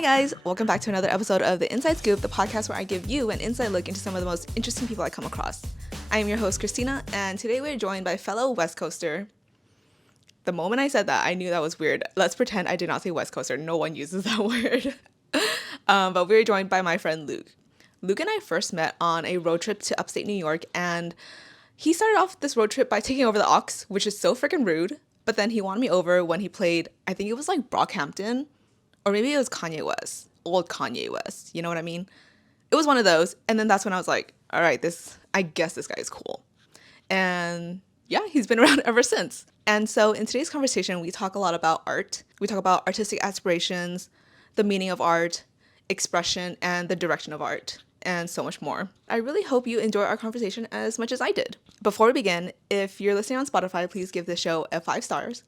Hi guys, welcome back to another episode of The Inside Scoop, the podcast where I give you an inside look into some of the most interesting people I come across. I am your host, Christina, and today we're joined by fellow West Coaster. The moment I said that, I knew that was weird. Let's pretend I did not say West Coaster. No one uses that word. But we're joined by my friend Luke. Luke and I first met on a road trip to upstate New York, and he started off this road trip by taking over the aux, which is so freaking rude. But then he won me over when he played, I think it was like Brockhampton, or maybe it was Kanye West, old Kanye West. You know what I mean? It was one of those. And then that's when I was like, all right, I guess this guy is cool. And yeah, he's been around ever since. And so in today's conversation, we talk a lot about art. We talk about artistic aspirations, the meaning of art, expression, and the direction of art, and so much more. I really hope you enjoy our conversation as much as I did. Before we begin, if you're listening on Spotify, please give this show a 5 stars.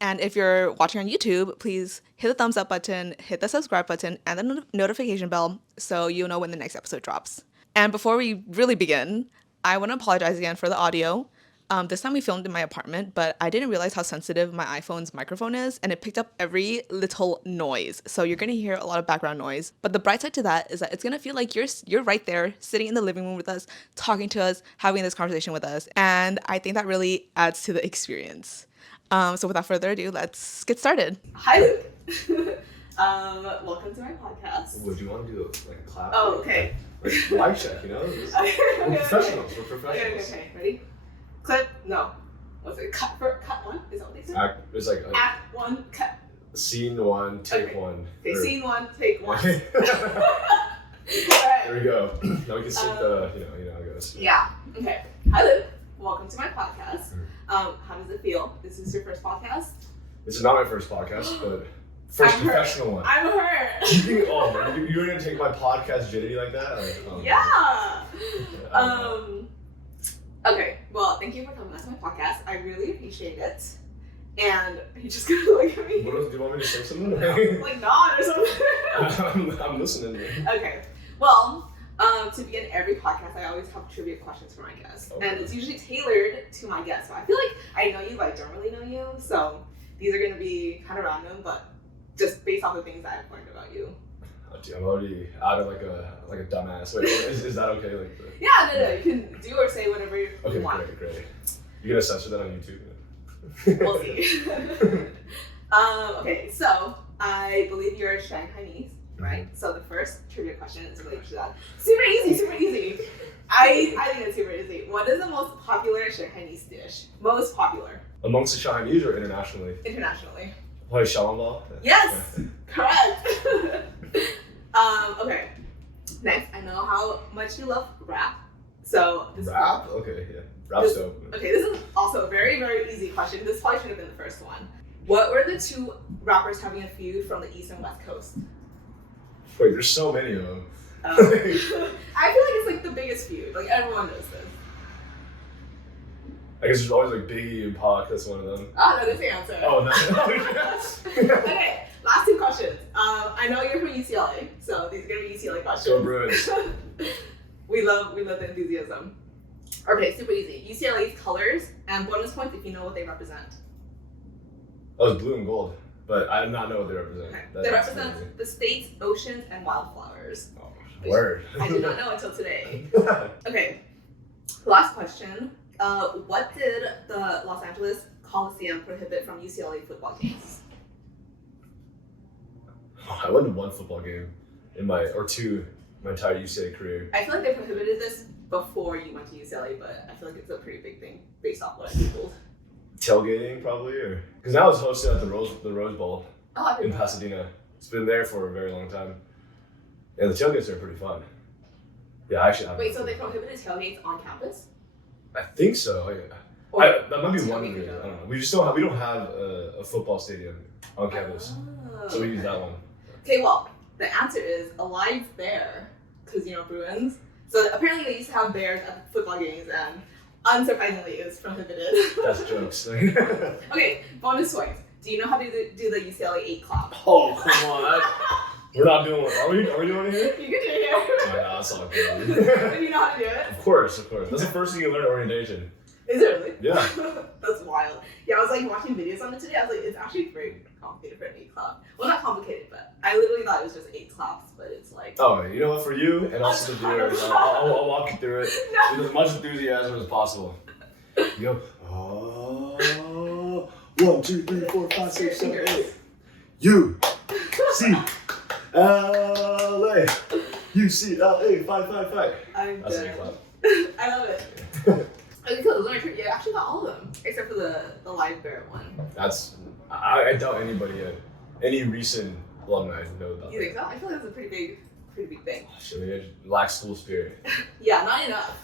And if you're watching on YouTube, please hit the thumbs up button, hit the subscribe button, and the notification bell so you'll know when the next episode drops. And before we really begin, I want to apologize again for the audio. This time we filmed in my apartment, but I didn't realize how sensitive my iPhone's microphone is, and it picked up every little noise. So you're going to hear a lot of background noise. But the bright side to that is that it's going to feel like you're right there, sitting in the living room with us, talking to us, having this conversation with us. And I think that really adds to the experience. So without further ado, let's get started. Hi, Luke. Welcome to my podcast. Would you want to do like a clap? Oh, okay. Like mic check, you know? We're professionals. We're professionals. Okay. Ready? Clip? No. What's it? Cut one? Is that what they said? It's like act one, cut. Scene one, take one. Okay, scene one, take one. Okay. Alright. There we go. Now we can sync the, you know how it goes. Yeah. Okay. Hi, Luke. Welcome to my podcast. How does it feel? Is this your first podcast? This is not my first podcast, but first professional one. I'm hurt. You're gonna take my podcast jitty like that? Yeah. Okay, well, thank you for coming to my podcast. I really appreciate it. And you just gonna look at me. Do you want me to say something? Like nod or something? I'm listening. Okay, well, to begin every podcast, I always have trivia questions for my guests. Okay. And it's usually tailored to my guests. So I feel like I know you, but I don't really know you. So these are gonna be kind of random, but just based off the things that I've learned about you. I'm already out of like a dumbass. Wait, is that okay? Yeah, no, you can do or say whatever you want. Okay, great. You gonna censor that on YouTube? We'll see. Okay, so I believe you're Shanghainese, right? So the first trivia question is related to that. Super easy. I think it's super easy. What is the most popular Shanghainese dish? Most popular. Amongst the Chinese or internationally? Internationally. Probably xiaolongbao. Yes, correct. Okay. Next, I know how much you love rap. So rap? Okay, yeah. Rap's dope. Okay, this is also a very, very easy question. This probably should have been the first one. What were the two rappers having a feud from the East and West Coast? Wait, there's so many of them. I feel like it's like the biggest feud. Like everyone knows this. I guess there's always like Biggie and Pac. That's one of them. Oh, no, that's the answer. Oh, no. Okay, last two questions. I know you're from UCLA, so these are gonna be UCLA questions. Go Bruins. We love the enthusiasm. Okay, super easy. UCLA's colors and bonus points if you know what they represent. Oh, it's blue and gold, but I do not know what they represent. Okay. They represent the state's oceans and wildflowers. Oh, word. I did not know until today. Okay, last question. What did the Los Angeles Coliseum prohibit from UCLA football games? I went to one football game my entire UCLA career. I feel like they prohibited this before you went to UCLA, but I feel like it's a pretty big thing based off what I googled. Tailgating, probably, or because now it's hosted at the Rose Bowl in know. Pasadena. It's been there for a very long time, and the tailgates are pretty fun. Yeah, actually. Wait, so they prohibited tailgates on campus? I think so. Yeah. That might be one reason. I don't know. We don't have a football stadium on campus, so we use that one. Okay, well, the answer is a live bear, because Bruins. So apparently they used to have bears at football games, and unsurprisingly, it's prohibited. That's jokes. Okay, bonus points. Do you know how to do the UCLA 8 clap? Oh, come on. We're not doing it. Are we doing it here? You can do it here. Oh, no, that's all good. Do you know how to do it? Of course. That's the first thing you learn at orientation. Is it really? Yeah. That's wild. Yeah, I was like watching videos on it today. I was like, it's actually very complicated for an 8 clap. Well, not complicated, but I literally thought it was just 8 claps, but it's like. Oh, you know what? For you and also the viewers, I'll walk you through it with as much enthusiasm as possible. You go, oh, 1, 2, 3, 4, 5, 6, 7, 8. UCLA. UCLA 555. That's a clap. I love it. Okay, cool. You actually got all of them, except for the live bear one. I doubt any recent alumni know about that. You think so? I feel like that's a pretty big thing. Should we lack school spirit? Yeah, not enough.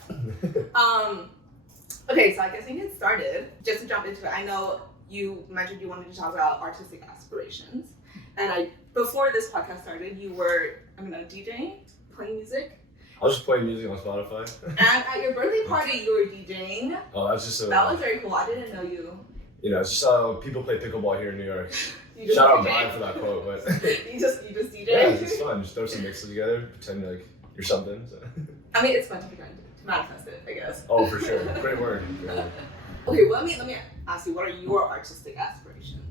Okay, so I guess we can get started. Just to jump into it, I know you mentioned you wanted to talk about artistic aspirations, and before this podcast started, you were DJing, playing music. I was just playing music on Spotify. And at your birthday party, you were DJing. Oh, that's just that was very cool. I didn't know you. You know, it's just how people play pickleball here in New York. Shout out Brian for that quote, but you just DJ. Yeah, it's just fun. Just throw some mixes together, pretend like you're something. So. I mean, it's fun to manifest it, I guess. Oh, for sure. Great word. Okay, well, let me ask you, what are your artistic aspirations?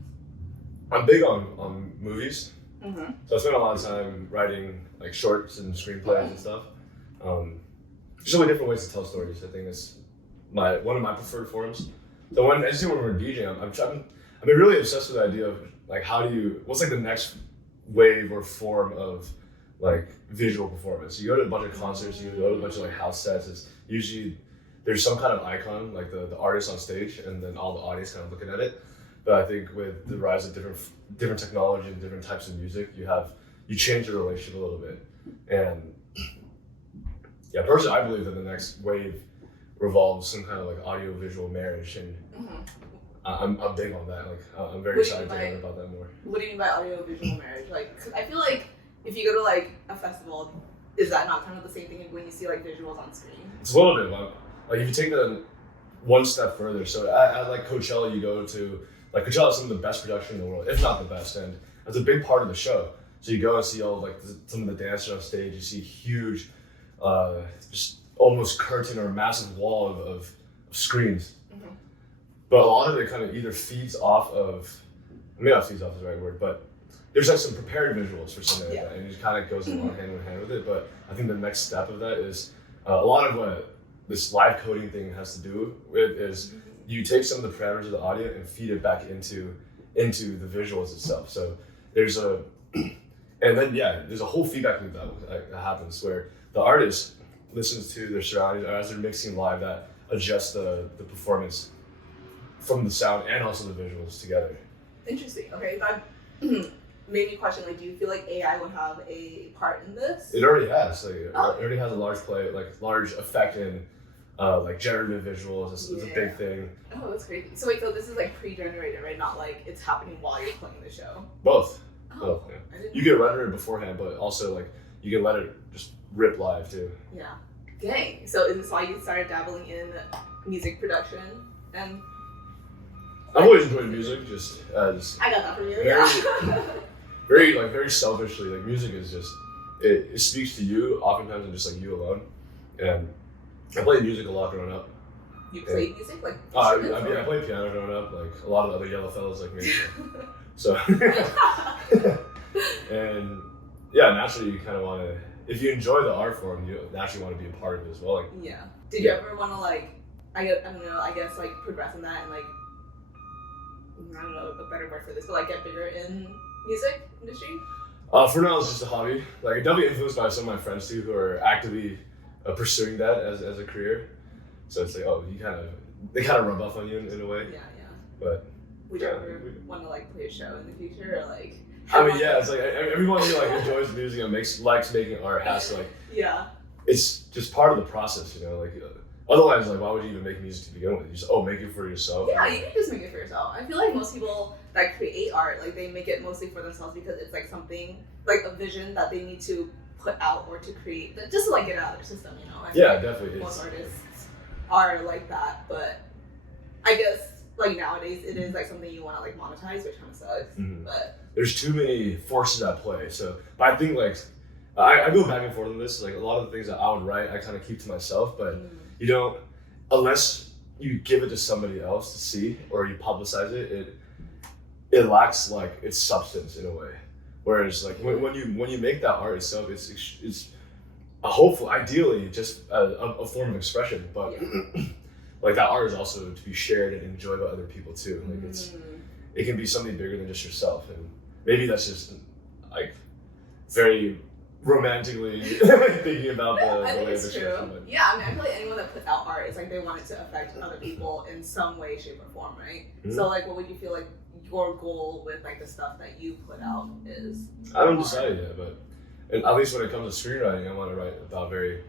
I'm big on movies. Mm-hmm. So I spend a lot of time writing like shorts and screenplays and stuff. Just really different ways to tell stories. I think it's one of my preferred forms. So when we're DJing, I've been really obsessed with the idea of like what's like the next wave or form of like visual performance. You go to a bunch of concerts, you go to a bunch of like house sets. It's usually there's some kind of icon, like the artist on stage, and then all the audience kind of looking at it. But I think with the rise of different technology and different types of music, you change the relationship a little bit. And yeah, personally, I believe that the next wave revolves some kind of like audio-visual marriage, and I'm big on that. Like, I'm very excited to learn about that more. What do you mean by audio-visual marriage? Like, 'cause I feel like if you go to like a festival, is that not kind of the same thing when you see like visuals on screen? It's a little bit. Like if you take that one step further, so at like Coachella, you go to like Coachella is some of the best production in the world, if not the best, and that's a big part of the show. So you go and see all like some of the dancers on stage. You see huge, just almost curtain or massive wall of screens. Mm-hmm. But a lot of it kind of either feeds off of, maybe not feeds off is the right word, but there's like some prepared visuals for something like that, and it just kind of goes along hand in hand with it. But I think the next step of that is a lot of what this live coding thing has to do with is you take some of the parameters of the audio and feed it back into the visuals itself. So there's there's a whole feedback loop that happens where the artist listens to their surroundings as they're mixing live that adjusts the performance from the sound and also the visuals together. Interesting. Okay, that made me question, like, do you feel like AI would have a part in this? It already has. Like, it already has a large effect in like generative visuals. It's a big thing. Oh, that's crazy. So wait, so this is like pre-generated, right? Not like it's happening while you're playing the show? Both. Oh, Both, yeah. You can render it beforehand, but also like you can let it just rip live too. Yeah. Dang. So is this why you started dabbling in music production? And I've always enjoyed music, just as I got that from you. very selfishly. Like music is just it speaks to you oftentimes, and just like you alone. And I played music a lot growing up. You played music, like? I played piano growing up, like a lot of other yellow fellas like me. So, and yeah, naturally you kind of want to. If you enjoy the art form, you naturally want to be a part of it as well. Like, yeah. Did you ever want to like? I guess like progress in that and like. I don't know a better word for this, but like get bigger in music industry? For now, it's just a hobby. Like, I'm definitely influenced by some of my friends too, who are actively pursuing that as a career. So it's like, they kind of rub off on you in a way. Yeah. But would you ever want to like play a show in the future, or like? I mean, yeah, it's like everyone who like enjoys music and likes making art has to like. Yeah. It's just part of the process, you know, like. Otherwise, like, why would you even make music to begin with? You just, make it for yourself. Yeah, you can just make it for yourself. I feel like most people that create art, like, they make it mostly for themselves because it's, like, something, like, a vision that they need to put out or to create, just to, like, get it out of their system, you know? Yeah, definitely. Most artists are like that, but I guess, like, nowadays, it is, like, something you want to, like, monetize, which kind of sucks, but... There's too many forces at play, so, but I think, like, I go back and forth on this, like, a lot of the things that I would write, I kind of keep to myself, but... You don't, unless you give it to somebody else to see or you publicize it, it lacks like its substance in a way. Whereas like when you make that art itself, it's a hopeful, ideally just a form of expression, but like that art is also to be shared and enjoyed by other people too. Like it can be something bigger than just yourself, and maybe that's just like very romantically thinking about the way of expression. True. Yeah, I mean, I feel like anyone that puts out art, it's like they want it to affect other people in some way, shape, or form, right? So like, what would you feel like your goal with like the stuff that you put out is? I haven't decided yet, but at least when it comes to screenwriting, I want to write about very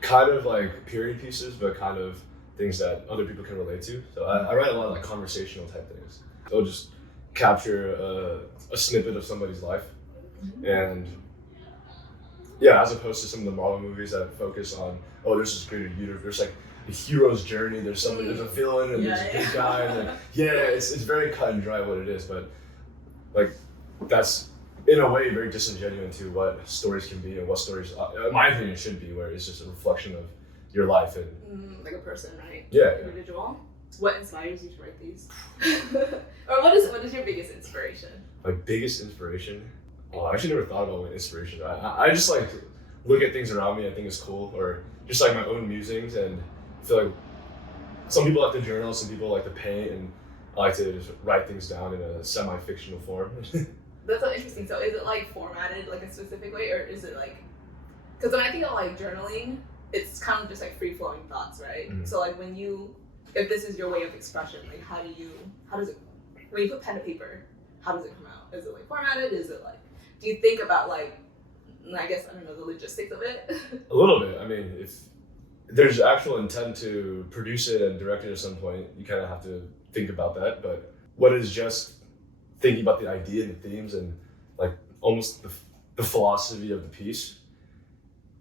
kind of like period pieces, but kind of things that other people can relate to. So I write a lot of like conversational type things. So I'll just capture a snippet of somebody's life, and yeah, as opposed to some of the Marvel movies that focus on, oh, there's this greater universe, there's like the hero's journey, there's a villain and there's a good guy, and like, it's very cut and dry what it is, but like that's in a way very disingenuous to what stories can be and what stories, in my opinion, should be, where it's just a reflection of your life and like a person, right? Yeah. Individual. What inspires you to write these? Or what is your biggest inspiration? My biggest inspiration? Oh, I actually never thought about what inspiration. I just like look at things around me I think is cool, or just like my own musings, and I feel like some people like to journal, some people like to paint, and I like to just write things down in a semi-fictional form. That's so interesting. So is it like formatted like a specific way, or is it like, because when I think of like journaling, it's kind of just like free-flowing thoughts, right? So like if this is your way of expression, like how does it, when you put pen to paper, how does it come out? Is it like formatted? Is it like, do you think about like, I guess, I don't know, the logistics of it? A little bit. I mean, if there's actual intent to produce it and direct it at some point, you kind of have to think about that. But what is just thinking about the idea and the themes and like almost the philosophy of the piece.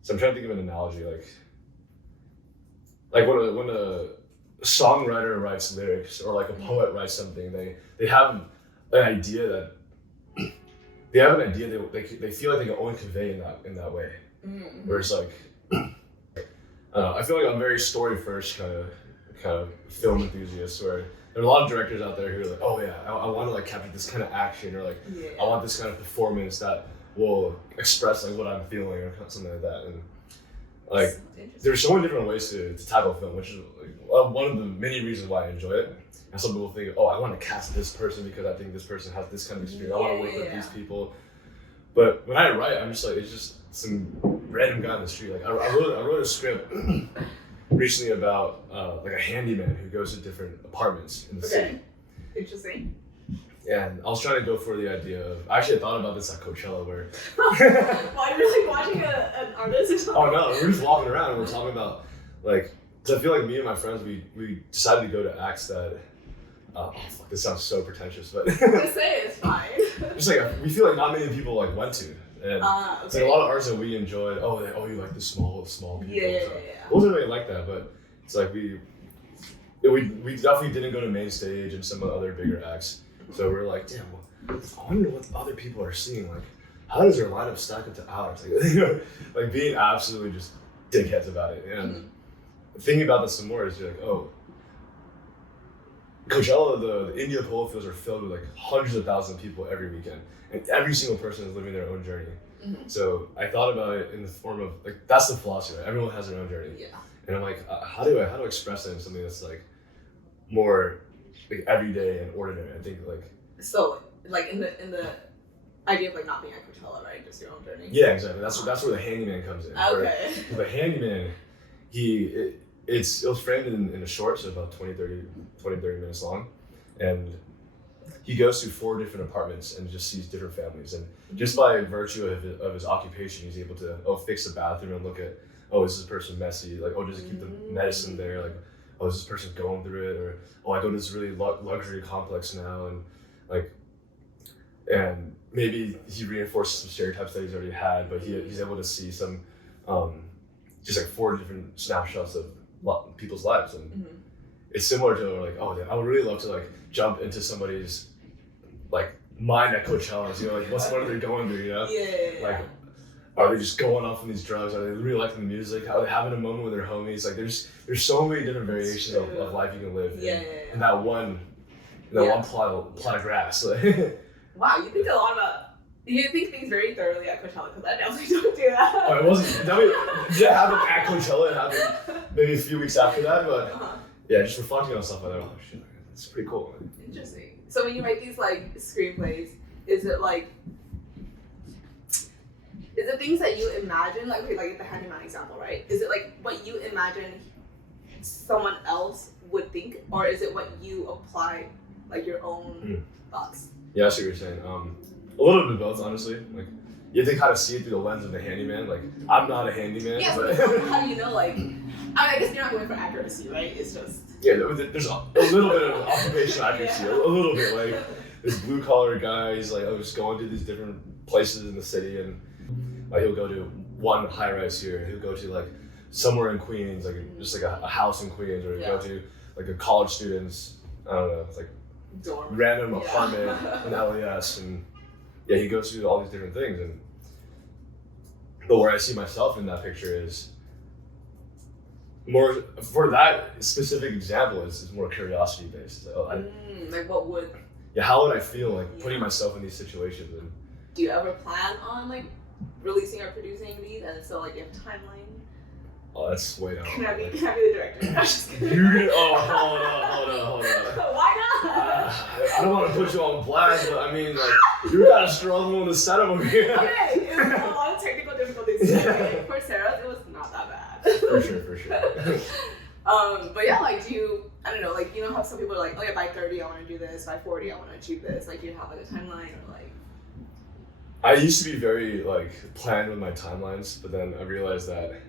So I'm trying to think of an analogy, like when a songwriter writes lyrics or like a poet writes something, they have an idea that they feel like they can only convey in that way. Whereas like I feel like I'm very story first kind of film enthusiast, where there are a lot of directors out there who are like, oh yeah, I want to like capture this kind of action, or like I want this kind of performance that will express like what I'm feeling or something like that. And like there's so many different ways to tackle film, which is like, one of the many reasons why I enjoy it. And some people think, oh, I want to cast this person because I think this person has this kind of experience. I want to work with these people. But when I write, I'm just like, it's just some random guy on the street. Like I wrote a script recently about like a handyman who goes to different apartments in the city. Interesting. And I was trying to go for the idea of, I thought about this at Coachella where... Why, you're like watching an artist or something? Oh no, we're just walking around and we're talking about like, because I feel like me and my friends, we decided to go to acts that, fuck, this sounds so pretentious, but... I'm gonna say it's fine. Just like, we feel like not many people like went to. And it's like a lot of artists that we enjoyed, you like the small people. Yeah. It wasn't really like that, but it's like we definitely didn't go to main stage and some of the other bigger acts. So we're like, damn, well, I wonder what other people are seeing. Like, how does their lineup stack up to ours? Like being absolutely just dickheads about it. And thinking about this some more is like, oh, Coachella, the India polo fields are filled with like hundreds of thousands of people every weekend. And every single person is living their own journey. So I thought about it in the form of, like, that's the philosophy, right? Everyone has their own journey. Yeah. And I'm like, how do I express that in something that's like more like everyday and ordinary? I think like. So like in the idea of like not being at Coachella, right? Just your own journey. Yeah, exactly. That's where the handyman comes in. Okay. The handyman, it was framed in a short, so about 20-30 minutes long, and he goes through 4 different apartments and just sees different families, and just by virtue of his occupation, he's able to fix the bathroom and look at, is this person messy? Like, does it keep the medicine there? Like, is this person going through it? Or I go to this really luxury complex now, and like, and maybe he reinforces some stereotypes that he's already had, but he's able to see some just like 4 different snapshots of people's lives, and it's similar to like, I would really love to like jump into somebody's like mind at Coachella, like what are they going through, Yeah. Like are they just going off on these drugs? Are they really liking the music? Are they having a moment with their homies? Like there's so many different variations of life you can live in that one plot of grass. Wow, you think a lot about. You think things very thoroughly at Coachella, because I definitely don't do that. Oh, it wasn't. Did happen at Coachella? It happened maybe a few weeks after that, but yeah, just reflecting on stuff like that. Oh shit, it's pretty cool. Man. Interesting. So when you write these like screenplays, is it things that you imagine? Like, okay, like the handyman example, right? Is it like what you imagine someone else would think, or is it what you apply, like your own thoughts? Yeah, I see what you're saying. A little bit of both, honestly. Like, you have to kind of see it through the lens of the handyman. Like, I'm not a handyman. Yeah, but how do you know, like, I guess you're not going for accuracy, right? It's just... Yeah, there's a little bit of occupational accuracy, a little bit. Like, this blue-collar guy, he's like, just going to these different places in the city, and like, he'll go to one high-rise here, he'll go to, like, somewhere in Queens, like, just like a house in Queens, or he'll go to, like, a college student's, I don't know, it's like, dorm. Random apartment in LAS, and yeah, he goes through all these different things, but where I see myself in that picture is more, for that specific example, is more curiosity based. So like what would? Yeah, how would I feel like putting myself in these situations? And do you ever plan on like releasing or producing these, and so like you have a timeline? Oh, that's way down. Can I be the director? I'm just kidding. Hold on. Why not? I don't want to put you on blast, but I mean, like, you're kind of struggling with the setup over here. Okay, it was a lot of technical difficulties. Okay, for Sarah, it was not that bad. For sure. But yeah, like, I don't know, like, you know how some people are like, oh yeah, by 30 I want to do this, by 40 I want to achieve this. Like, do you have like a timeline or like? I used to be very like planned with my timelines, but then I realized that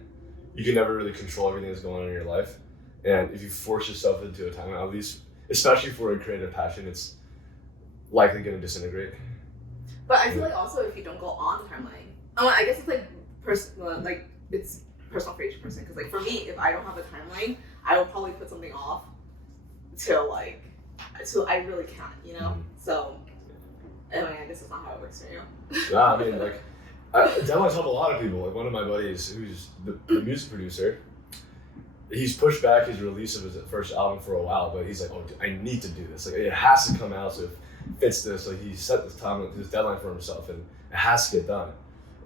you can never really control everything that's going on in your life. And if you force yourself into a timeline, at least, especially for a creative passion, it's likely going to disintegrate. But I feel like also if you don't go on the timeline, I guess it's like it's personal for each person. Because like for me, if I don't have a timeline, I will probably put something off till I really can't, you know. So anyway, I guess it's not how it works for you. Yeah, I mean, like, deadlines help a lot of people. Like one of my buddies, who's the music producer, he's pushed back his release of his first album for a while, but he's like, oh, dude, I need to do this. Like, it has to come out so it fits this. Like, he set this deadline for himself, and it has to get done.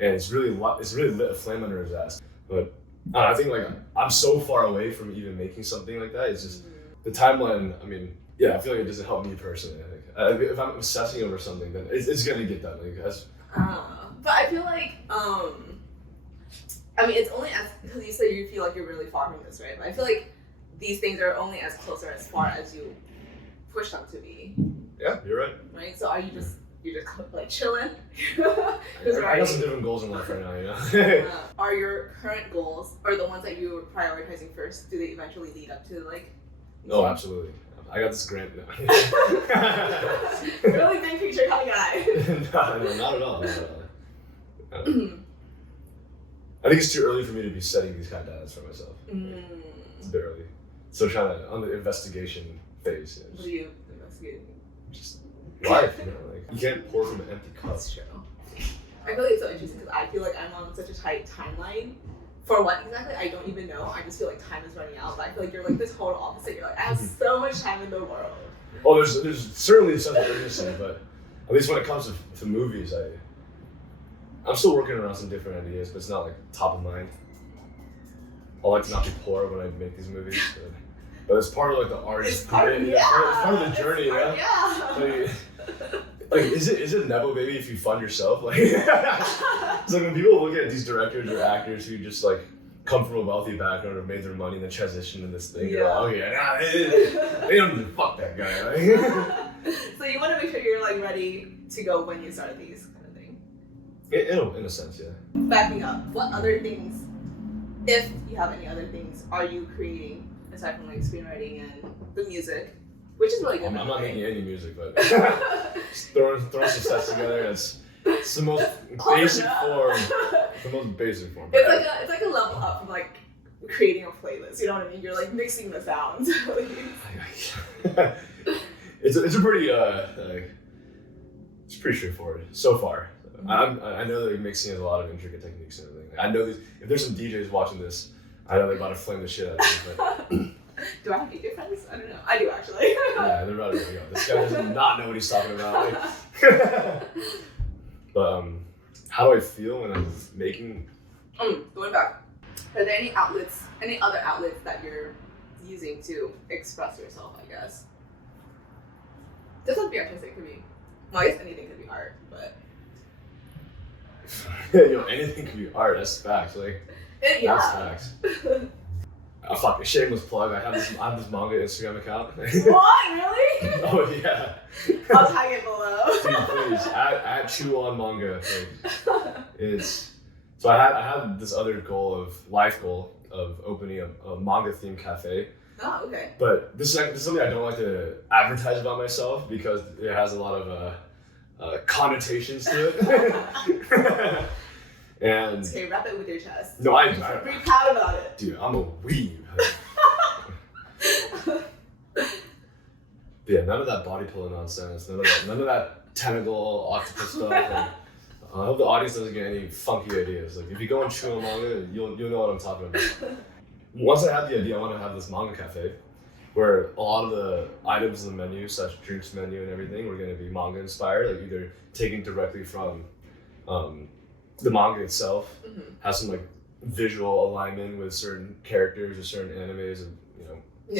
And it's really lit a flame under his ass. But I think like I'm so far away from even making something like that. It's just the timeline. I mean, yeah, I feel like it doesn't help me personally. I think if I'm obsessing over something, then it's gonna get done. Like, but I feel like I mean, it's only because you said you feel like you're really far from this, right? But I feel like these things are only as close or as far as you push them to be. Yeah, you're right. Right? So you're just like chilling? I got some different goals in life right now, you know? Are your current goals, or the ones that you were prioritizing first, do they eventually lead up to like? No, absolutely. I got this grant now. Really big picture kind of guy. No, not at all. I think it's too early for me to be setting these kind of deadlines for myself. It's a bit early. So trying to, on the investigation phase. Yeah, what are you investigating? Just life, you know, like you can't pour from an empty cup. That's true. I feel like it's so interesting because I feel like I'm on such a tight timeline. For what exactly, I don't even know. I just feel like time is running out. But I feel like you're like the total opposite. You're like, I have so much time in the world. Oh, there's certainly a sense of urgency, but at least when it comes to movies, I'm still working around some different ideas, but it's not like top of mind. I like to not be poor when I make these movies, but it's part of like the art. It's part of the journey, you know? Yeah. Like, is it nepo baby if you fund yourself? Like, it's like when people look at these directors or actors who just like come from a wealthy background or made their money and then transition into this thing, you're like, oh yeah, they don't even fuck that guy. Right? So you want to make sure you're like ready to go when you start these kind of thing. In a sense, yeah. Backing up, what other things, if you have any other things, are you creating aside from like screenwriting and the music? Which is really good. I'm not making any music, but just throwing some sets together. It's the most basic form. The most basic form. It's like a level up from like creating a playlist. You know what I mean? You're like mixing the sounds. It's a pretty it's pretty straightforward so far. So. I know that mixing has a lot of intricate techniques and everything. I know if there's some DJs watching this, I know they're about to flame the shit out of me. But do I have DJ friends? I don't know. I do actually. yeah, they're about to go. This guy does not know what he's talking about. Like, but how do I feel when I'm making? Going back, are there any other outlets that you're using to express yourself? I guess. Doesn't have to be artistic. It could be. Well, I guess anything could be art, but. Anything could be art. That's facts. Like. Yeah. That's facts. A fucking shameless plug. I have this manga Instagram account. What? Really? Oh yeah. I'll tag it below. Dude, please at Chew on Manga. Like, it's so I had this other life goal of opening a manga themed cafe. Oh, okay. But this is something I don't like to advertise about myself because it has a lot of connotations to it. And okay, wrap it with your chest. No, I'm pretty proud about it. Dude, I'm a weeb. Yeah, none of that body pillow nonsense. None of that tentacle octopus stuff. Like, I hope the audience doesn't get any funky ideas. Like if you go and chew on manga, you'll know what I'm talking about. Once I had the idea, I want to have this manga cafe, where a lot of the items in the menu, such drinks menu and everything, were going to be manga inspired. Like either taken directly from the manga itself, has some like visual alignment with certain characters or certain animes and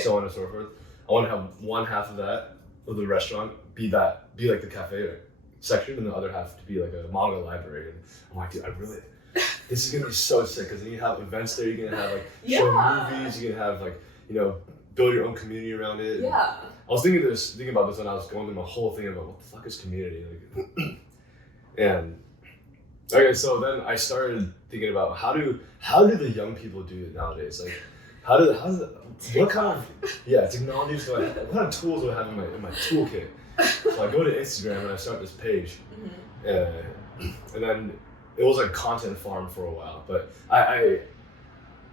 so on and so forth. I want to have one half of the restaurant be like the cafe section, and the other half to be like a manga library. And I'm like, dude, this is gonna be so sick because then you have events there. You're gonna have like show movies. You're gonna have like build your own community around it. Yeah. I was thinking about this when I was going through my whole thing about what the fuck is community, like, and. Okay, so then I started thinking about how do the young people do it nowadays? Like, what kind of technologies do I have? What kind of tools do I have in my toolkit? So I go to Instagram and I start this page, and then it was like content farm for a while. But I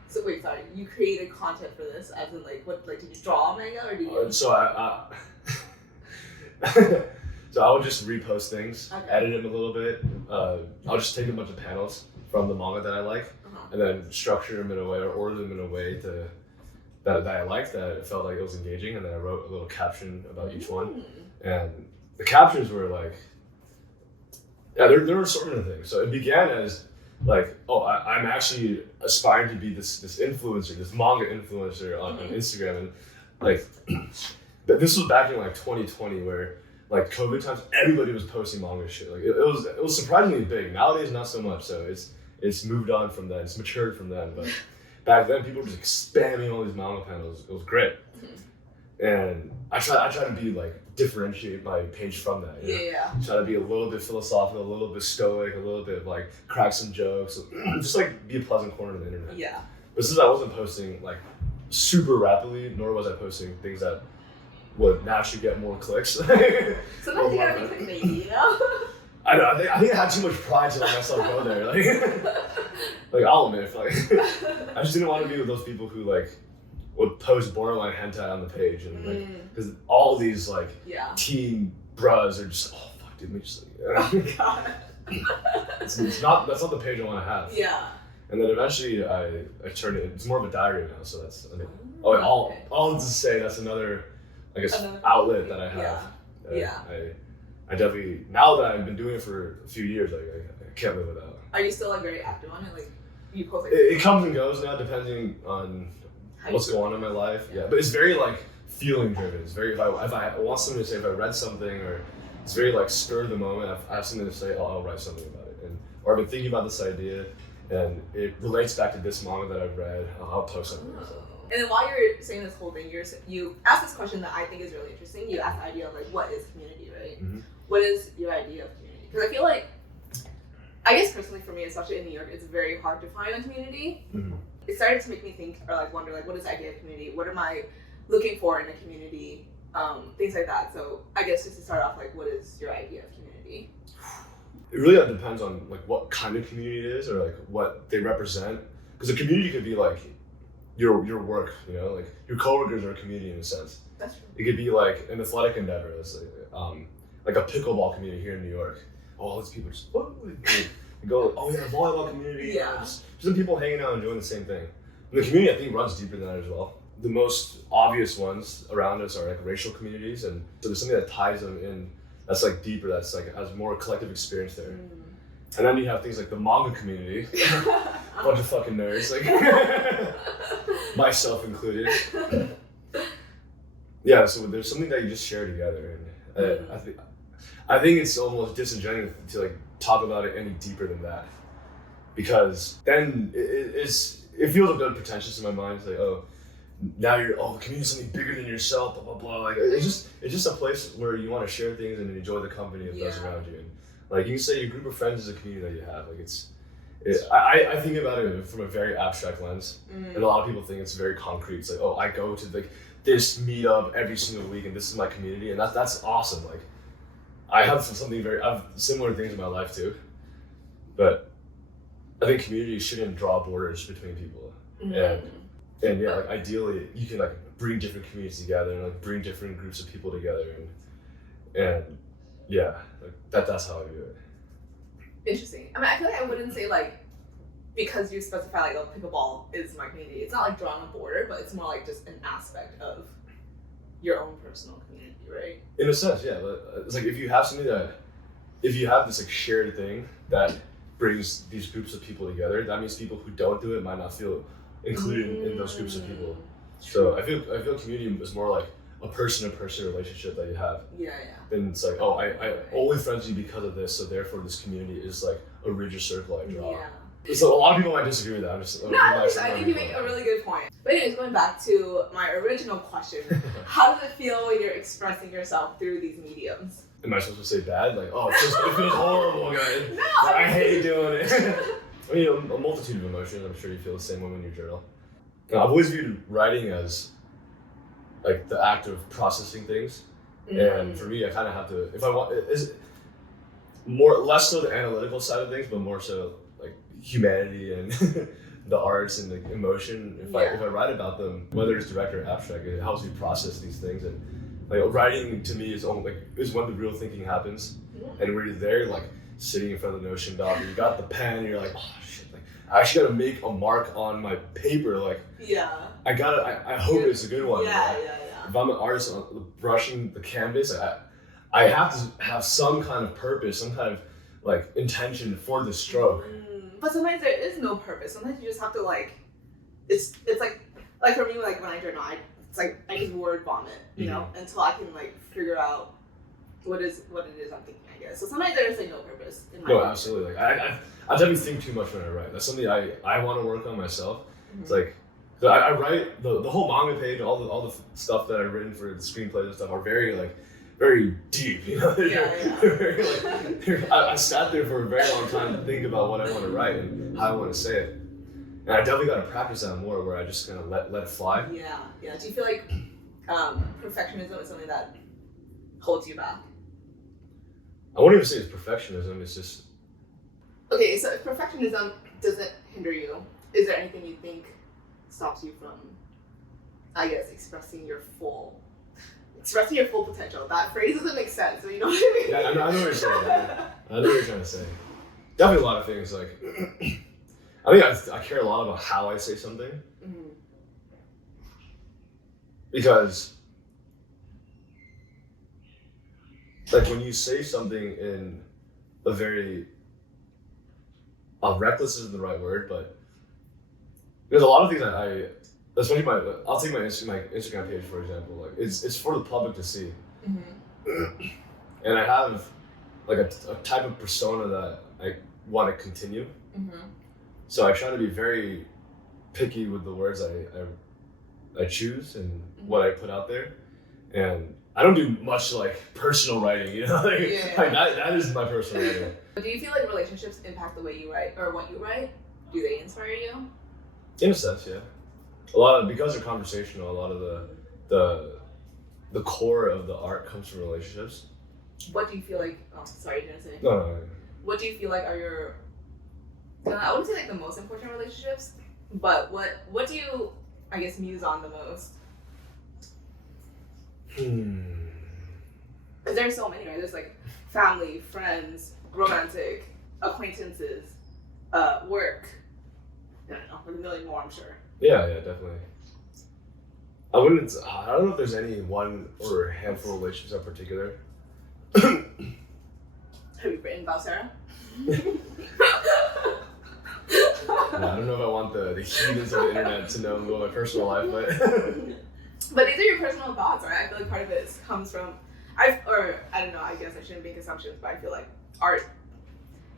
So wait, sorry. You created content for this, as in like what? Like, did you draw manga or did you? So I So I would just repost things, edit them a little bit. I'll just take a bunch of panels from the manga that I like, and then structure them in a way or order them in a way that I liked, that it felt like it was engaging, and then I wrote a little caption about each one. And the captions were like, there were sort of things. So it began as like, I'm actually aspiring to be this influencer, this manga influencer on Instagram, and like this was back in like 2020 where. Like COVID times, everybody was posting manga shit. Like it was surprisingly big. Nowadays, not so much. So it's moved on from then. It's matured from then. But back then, people were just spamming all these manga panels. It was great. And I try to be like differentiate my page from that. Yeah. Try to be a little bit philosophical, a little bit stoic, a little bit like crack some jokes, just like be a pleasant corner of the internet. Yeah. But since I wasn't posting like super rapidly, nor was I posting things that would naturally get more clicks. Sometimes you gotta be clickbaity, I know. I think I had too much pride to let myself go there. Like I'll admit, like I just didn't want to be with those people who like would post borderline hentai on the page, and like because all of these like teen bros are just fuck, dude, me just like oh god. That's not the page I want to have. Yeah. And then eventually I turned it. It's more of a diary now, so that's all to say that's another. I guess outlet that I have. I definitely, now that I've been doing it for a few years, like I can't live without. Are you still like very active on it? Like you post like it comes and goes now depending on what's going on in my life. Yeah, but it's very like feeling driven. It's very if I want something to say, if I read something, or it's very like spur of the moment. I have something to say, I'll write something about it, or I've been thinking about this idea, and it relates back to this manga that I've read. I'll post something. And then while you're saying this whole thing, you asked this question that I think is really interesting. You asked the idea of like, what is community, right? What is your idea of community? Because I feel like, I guess personally for me, especially in New York, it's very hard to find a community. It started to make me think or like wonder like, what is the idea of community? What am I looking for in a community? Things like that. So I guess just to start off, like, what is your idea of community? It really depends on like what kind of community it is or like what they represent. Because a community could be like your work, like your coworkers are a community in a sense. That's true. It could be like an athletic endeavor. That's like a pickleball community here in New York. all these people just go, oh yeah, volleyball community. Yeah. Just some people hanging out and doing the same thing. And the community, I think, runs deeper than that as well. The most obvious ones around us are like racial communities, and so there's something that ties them in that's like deeper, that's like has more collective experience there. And then you have things like the manga community, a bunch of fucking nerds, like myself included. Yeah, so there's something that you just share together, and I think it's almost disingenuous to like talk about it any deeper than that, because then it feels a bit pretentious in my mind. It's like, oh, now the community's something bigger than yourself, blah blah blah. Like it's just a place where you want to share things and enjoy the company of those around you. And like you can say your group of friends is a community that you have. Like I think about it from a very abstract lens, and a lot of people think it's very concrete. It's like, oh, I go to like this meetup every single week, and this is my community, and that's awesome. Like I have similar things in my life too, but I think community shouldn't draw borders between people, and yeah, like ideally you can like bring different communities together and like bring different groups of people together, and yeah, like that's how I view it. Interesting. I mean, I feel like I wouldn't say like, because you specify like, oh, pickleball is my community. It's not like drawing a border, but it's more like just an aspect of your own personal community, right? In a sense, yeah. But it's like if you have this like shared thing that brings these groups of people together, that means people who don't do it might not feel included in those groups of people. So I feel community is more like a person-to-person relationship that you have. Yeah. Then it's like, oh, I only friends with you because of this, so therefore this community is like a rigid circle I draw. Yeah. So a lot of people might disagree with that. I think you make a really good point. But anyways, going back to my original question, how does it feel when you're expressing yourself through these mediums? Am I supposed to say bad? Like, oh, it feels horrible, guys. No, I hate doing it. I mean, a multitude of emotions. I'm sure you feel the same way when you journal. Now, I've always viewed writing as like the act of processing things, and for me, I kind of have to, if I want, is less so the analytical side of things, but more so like humanity and the arts and the emotion. If I write about them, whether it's direct or abstract, it helps me process these things. And like writing to me is when the real thinking happens, and where you're there, like sitting in front of the Notion doc, and you got the pen, and you're like, oh shit, like I actually gotta make a mark on my paper, like I hope it's a good one. If I'm an artist brushing the canvas, I have to have some kind of purpose, some kind of like intention for the stroke. But sometimes there is no purpose. Sometimes you just have to like, it's like for me, like when I journal, it's like I just word vomit, you know, until I can like figure out what it is I'm thinking, I guess. So sometimes there is like no purpose in my life. Absolutely. Like I definitely think too much when I write. That's something I want to work on myself. It's like, so I write the whole manga page, all the stuff that I've written for the screenplays and stuff are very deep, you know. Very, like, I sat there for a very long time to think about what I want to write and how I want to say it, and I definitely got to practice that more, where I just kind of let it fly. Yeah. Do you feel like perfectionism is something that holds you back? I won't even say it's perfectionism. It's just okay. So if perfectionism doesn't hinder you, is there anything you think stops you from, I guess, expressing your full potential? That phrase doesn't make sense, but you know what I mean? Yeah, I know what you're saying. I know what you're trying to say. Definitely a lot of things. Like, I think I care a lot about how I say something, because, like, when you say something in a very, reckless isn't the right word, but there's a lot of things that especially I'll take my Instagram page, for example. Like it's for the public to see, and I have like a type of persona that I want to continue. So I try to be very picky with the words I choose and what I put out there, and I don't do much like personal writing, you know. That is my personal writing. But do you feel like relationships impact the way you write or what you write? Do they inspire you? In a sense, yeah. Because they're conversational, a lot of the core of the art comes from relationships. What do you feel like? Oh, sorry, you didn't say. No. What do you feel like are your? I wouldn't say like the most important relationships, but what do you, I guess, muse on the most? Because there's so many, right? There's like family, friends, romantic, acquaintances, work. I don't know, like a million more, I'm sure. Yeah, definitely. I don't know if there's any one or a handful of relationships in particular. Have you written about Sarah? I don't know if I want the heathens of the internet to know about my personal life, but but these are your personal thoughts, right? I feel like part of it comes from I don't know, I guess I shouldn't make assumptions, but I feel like art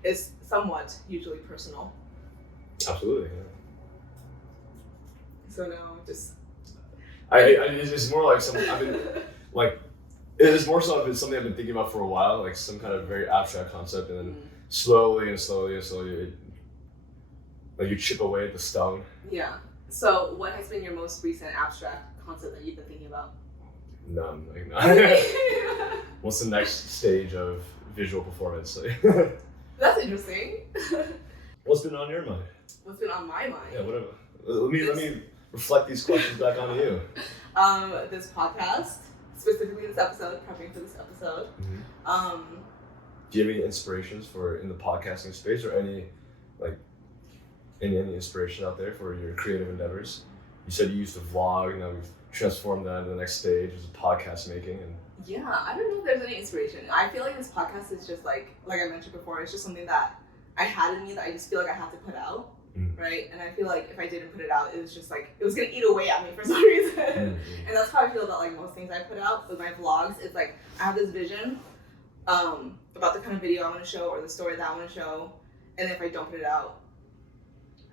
is somewhat usually personal. Absolutely. Yeah. So now just it's more like something I've been like it is more so it's something I've been thinking about for a while, like some kind of very abstract concept, and then slowly like you chip away at the stone. Yeah. So what has been your most recent abstract concept that you've been thinking about? None. What's the next stage of visual performance? That's interesting. What's been on your mind? What's been on my mind? Yeah, whatever. Let me reflect these questions back onto you. This podcast, specifically this episode, prepping for this episode. Mm-hmm. Do you have any inspirations in the podcasting space, or any inspiration out there for your creative endeavors? You said you used to vlog, now we've transformed that into the next stage as podcast making. And yeah, I don't know if there's any inspiration. I feel like this podcast is just like I mentioned before, it's just something that I had in me that I just feel like I have to put out, right? And I feel like if I didn't put it out, it was just like, it was gonna eat away at me for some reason. And that's how I feel about like most things I put out with my vlogs. It's like, I have this vision about the kind of video I want to show or the story that I want to show, and if I don't put it out,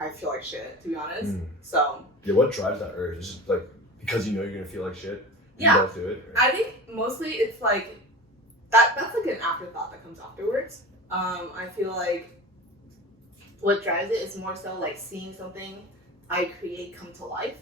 I feel like shit, to be honest. So yeah, what drives that urge? Is it like because you know you're gonna feel like shit? You don't do it? Or? I think mostly it's like that's like an afterthought that comes afterwards. I feel like what drives it is more so like seeing something I create come to life.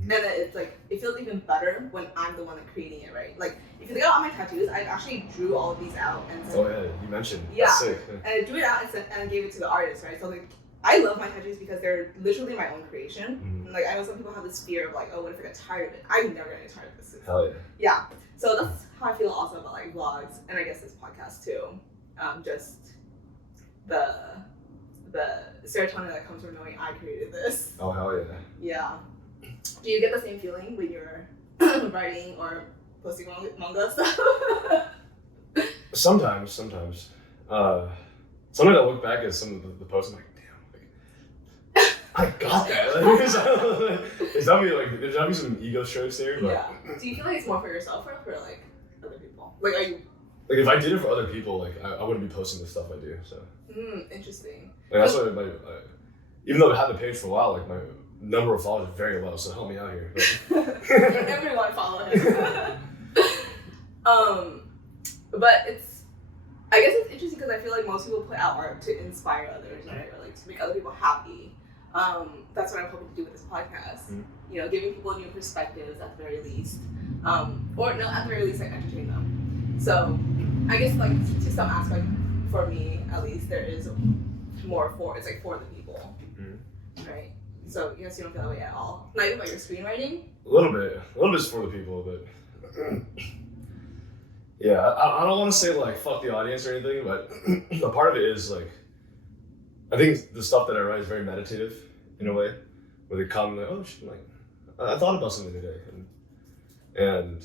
And then it's like, it feels even better when I'm the one creating it, right? Like, if you think about all my tattoos, I actually drew all of these out and said, oh yeah, you mentioned. Yeah. That's sick. And I drew it out and I gave it to the artist, right? So like, I love my tattoos because they're literally my own creation. And like, I know some people have this fear of like, oh, what if I get tired of it? I'm never gonna get tired of this. Hell yeah. Yeah. So that's how I feel also about like vlogs, and I guess this podcast too. Just the serotonin that comes from knowing I created this. Oh hell yeah. Yeah. Do you get the same feeling when you're writing or posting manga stuff? Sometimes. Sometimes I look back at some of the posts, I'm like, damn, I got that. There's definitely some ego strokes there. But yeah. Do you feel like it's more for yourself or for like other people? Like, are you? Like if I did it for other people, like I wouldn't be posting the stuff I do. So. Interesting. Like that's why even though I've had the page for a while, like my number of followers is very low. So help me out here. Everyone follow him. But I guess it's interesting because I feel like most people put out art to inspire others, right? Or like to make other people happy. That's what I'm hoping to do with this podcast. You know, giving people new perspectives at the very least. Or no, at the very least, like entertain them. So I guess like to some aspect, for me at least, there is more it's like for the people, right? So you guess you don't feel that way at all. Not even about your screenwriting? A little bit is for the people, but yeah, I don't want to say like fuck the audience or anything, but a part of it is like, I think the stuff that I write is very meditative in a way, where they come like, oh shit, like I thought about something today, and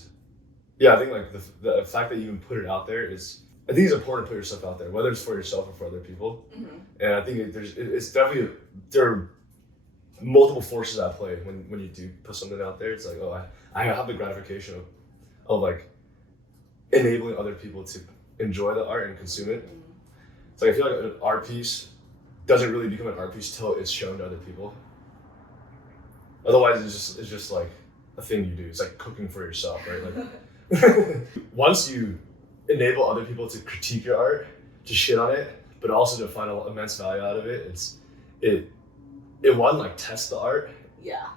yeah, I think like the fact that you even put it out there is, I think it's important to put yourself out there, whether it's for yourself or for other people. And I think it's definitely, there are multiple forces at play when you do put something out there. It's like, oh, I have the gratification of like enabling other people to enjoy the art and consume it. It's like I feel like an art piece doesn't really become an art piece till it's shown to other people. Otherwise, it's just like a thing you do. It's like cooking for yourself, right? Like once you enable other people to critique your art, to shit on it, but also to find immense value out of it, it one, like test the art,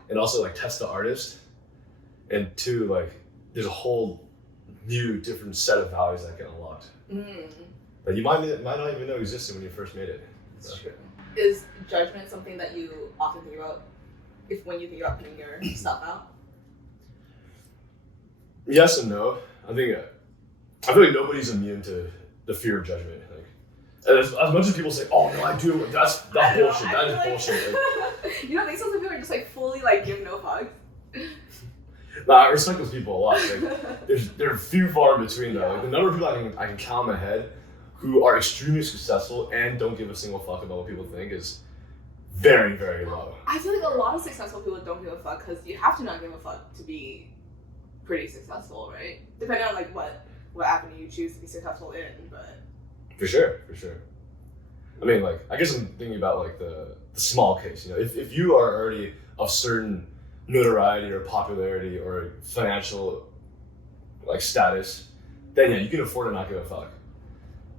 and also like test the artist, and two, like there's a whole new different set of values that get unlocked that you might not even know existed when you first made it. That's true. Is judgment something that you often think about when you think about putting your stuff out? Yes and no. I feel like nobody's immune to the fear of judgment. Like as much as people say, oh no, I do, that's bullshit. That is bullshit. Like, you know, they some people are just like fully like give no fucks. Nah, I respect those people a lot. Like, they're few far in between though. Like, the number of people I can count in my head who are extremely successful and don't give a single fuck about what people think is very, very low. I feel like a lot of successful people don't give a fuck because you have to not give a fuck to be pretty successful, right? Depending on like what avenue you choose to be successful in, but For sure. I mean, like, I guess I'm thinking about like the small case. You know, if you are already of certain notoriety or popularity or financial like status, then yeah, you can afford to not give a fuck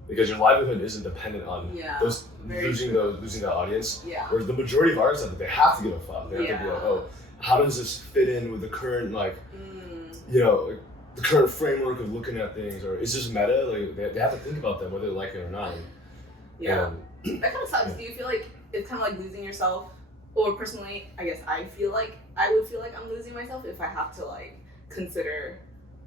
because your livelihood isn't dependent on losing that audience. Yeah. Whereas the majority of artists, they have to give a fuck. They have to be like, oh, how does this fit in with the current like, you know, like, the current framework of looking at things, or is this meta? Like they have to think about that whether they like it or not. Yeah. That kind of sucks. Do you feel like it's kind of like losing yourself? Or personally, I guess I would feel like I'm losing myself if I have to like consider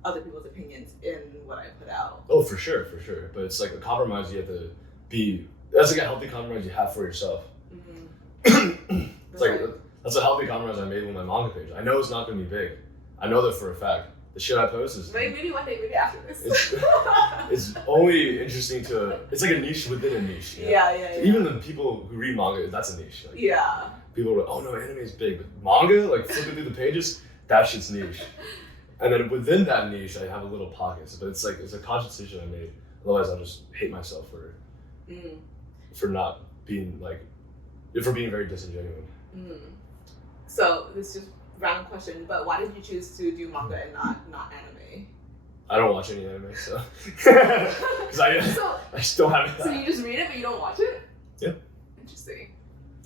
other people's opinions in what I put out. Oh, for sure. But it's like a compromise you have to be. That's like a healthy compromise you have for yourself. Mm-hmm. It's like that's a healthy compromise I made with my manga page. I know it's not going to be big. I know that for a fact. The shit I post is maybe one day, maybe after this. It's only interesting to. It's like a niche within a niche. You know? Yeah. Even the people who read manga, that's a niche. Like, yeah. People are like, oh no, anime is big, but manga, like flipping through the pages, that shit's niche. And then within that niche, I have a little pockets, but it's a conscious decision I made. Otherwise, I'll just hate myself for not being for being very disingenuous. So this is just random question, but why did you choose to do manga and not anime? I don't watch any anime, so because I still haven't. So you just read it, but you don't watch it? Yeah. Interesting.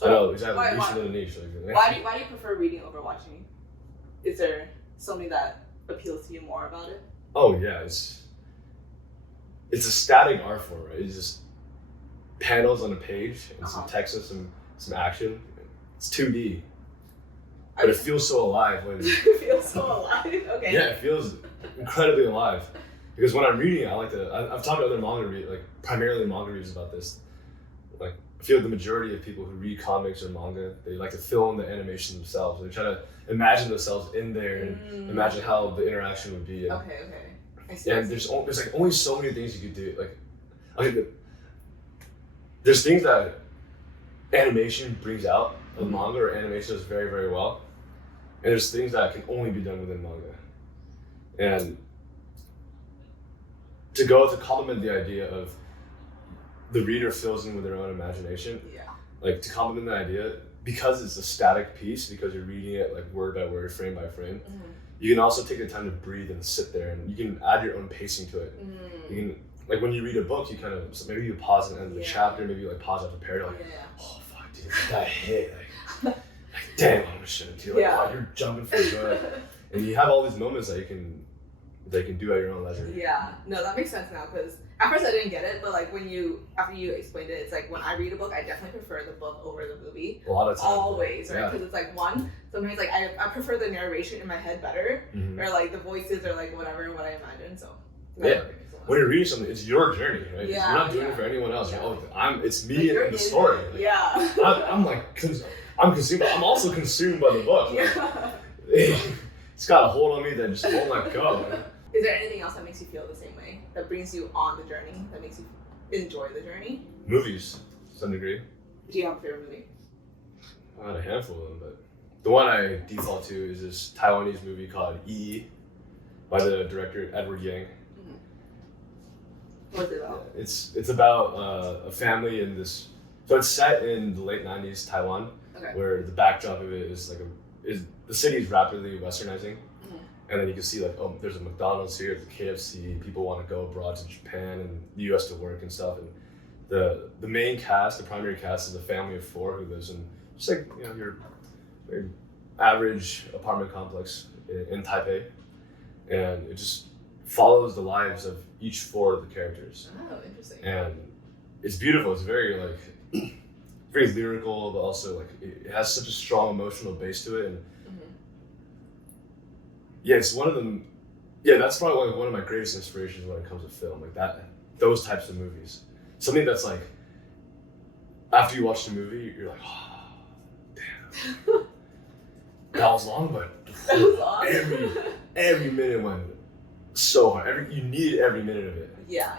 I know exactly. Niche within a niche. Why do you prefer reading over watching? Is there something that appeals to you more about it? Oh yeah, it's a static art form, right? It's just panels on a page and some text and some action. It's 2D. But it feels so alive when it feels so alive. Okay. Yeah, it feels incredibly alive. Because when I'm reading it, I've talked to other primarily manga readers about this. Like, I feel like the majority of people who read comics or manga, they like to fill in the animation themselves. They try to imagine themselves in there and imagine how the interaction would be. And, okay. I see. And there's like only so many things you could do. There's things that animation brings out of manga or animation does very, very well. And there's things that can only be done within manga. And to complement the idea of the reader fills in with their own imagination, like to complement the idea, because it's a static piece, because you're reading it like word by word, frame by frame, you can also take the time to breathe and sit there, and you can add your own pacing to it. You can, like when you read a book, you kind of, maybe you pause at the end of the chapter, maybe you like pause after paragraph, oh fuck, dude, that hit, like damn, I'm gonna shit it too. Like, wow, you're jumping for joy. And you have all these moments that you can do at your own leisure. Yeah, no, that makes sense now, because at first I didn't get it, but like after you explained it, it's like when I read a book, I definitely prefer the book over the movie. A lot of times. Always, right? Because it's like sometimes like I prefer the narration in my head better, or like the voices or like whatever, what I imagine, so. Yeah. When you're reading something, it's your journey, right? Yeah, you're not doing it for anyone else. It's me and the story. Like, I'm consumed. I'm also consumed by the book. It's got a hold on me that just won't let go. Is there anything else that makes you feel the same way? That brings you on the journey? That makes you enjoy the journey? Movies, to some degree. Do you have a favorite movie? I had a handful of them, but the one I default to is this Taiwanese movie called EE by the director Edward Yang. What's it about? It's about a family in this. So it's set in the late '90s Taiwan, where the backdrop of it is the city is rapidly westernizing, and then you can see like, oh, there's a McDonald's here, there's a KFC. People want to go abroad to Japan and the U.S. to work and stuff. And the main cast, the primary cast, is a family of 4 who lives in just like your very average apartment complex in Taipei, and it just follows the lives of each 4 of the characters. Oh, interesting. And it's beautiful. It's very very lyrical, but also like it has such a strong emotional base to it. And it's one of them. Yeah, that's probably one of my greatest inspirations when it comes to film, like those types of movies. Something that's like after you watch the movie, you're like, oh, damn. That was long, but that was long. every minute went so hard. You needed every minute of it. Yeah.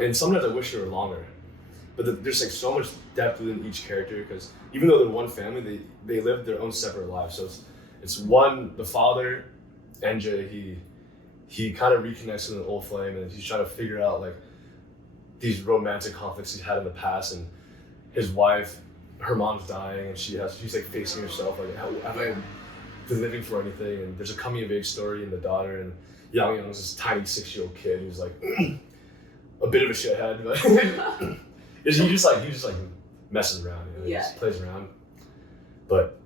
And sometimes I wish they were longer. But there's like so much depth within each character, because even though they're one family, they live their own separate lives. So it's one, the father, NJ, he kind of reconnects with an old flame, and he's trying to figure out like these romantic conflicts he's had in the past. And his wife, her mom's dying, and she's like facing herself, like, have I been living for anything? And there's a coming of age story in the daughter, and Yang Young's this tiny 6-year-old kid who's like a bit of a shithead, but he just messes around, you know? He just plays around. But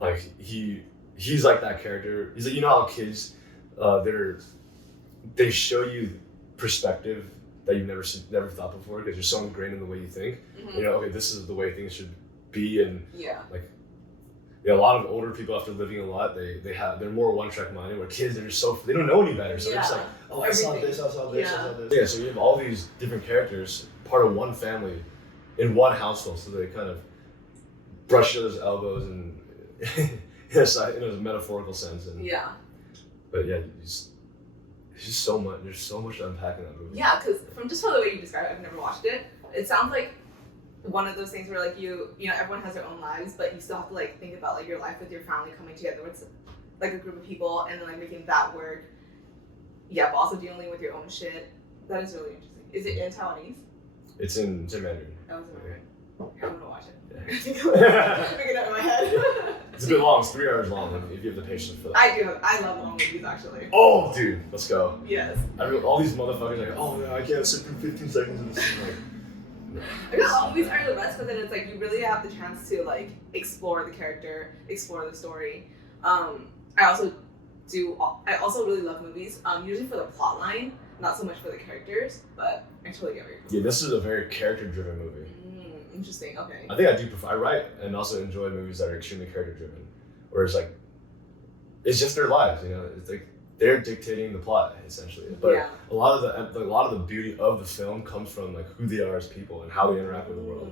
like he's like that character. He's like, you know how kids they show you perspective that you've never thought before, because you're so ingrained in the way you think. Mm-hmm. You know, okay, this is the way things should be, and like, a lot of older people, after living a lot, they're more one-track minded. Where kids, they don't know any better, so they're just like, oh, I saw this, I saw this, I saw this. Yeah, so you have all these different characters, part of one family, in one household, so they kind of brush each other's elbows, and in a metaphorical sense. And but yeah, it's just so much. There's so much to unpack in that movie. Yeah, because from the way you describe it, I've never watched it. It sounds like one of those things where like you know everyone has their own lives, but you still have to like think about like your life with your family coming together with like a group of people, and then like making that work. Yeah, but also dealing with your own shit. That is really interesting. Is it in Taiwanese? It's in Mandarin. Oh, it's in Mandarin. Yeah, I'm gonna watch it. Yeah. I think I'm picking it up in my head. It's a bit long. It's 3 hours long. If you have the patience for that. I do. I love long movies, actually. Oh, dude, let's go. Yes. All these motherfuckers are like, oh no, I can't sit through 15 seconds of this. Like, I guess long movies are the best, but then it's like you really have the chance to like explore the character, explore the story. I also really love movies, usually for the plot line, not so much for the characters, but I totally get where you're going. Yeah, this is a very character-driven movie. Interesting, okay. I think I do prefer, I write and also enjoy movies that are extremely character-driven, where it's like, it's just their lives, you know, it's like, they're dictating the plot, essentially. But a lot of the beauty of the film comes from like who they are as people and how they interact with the world.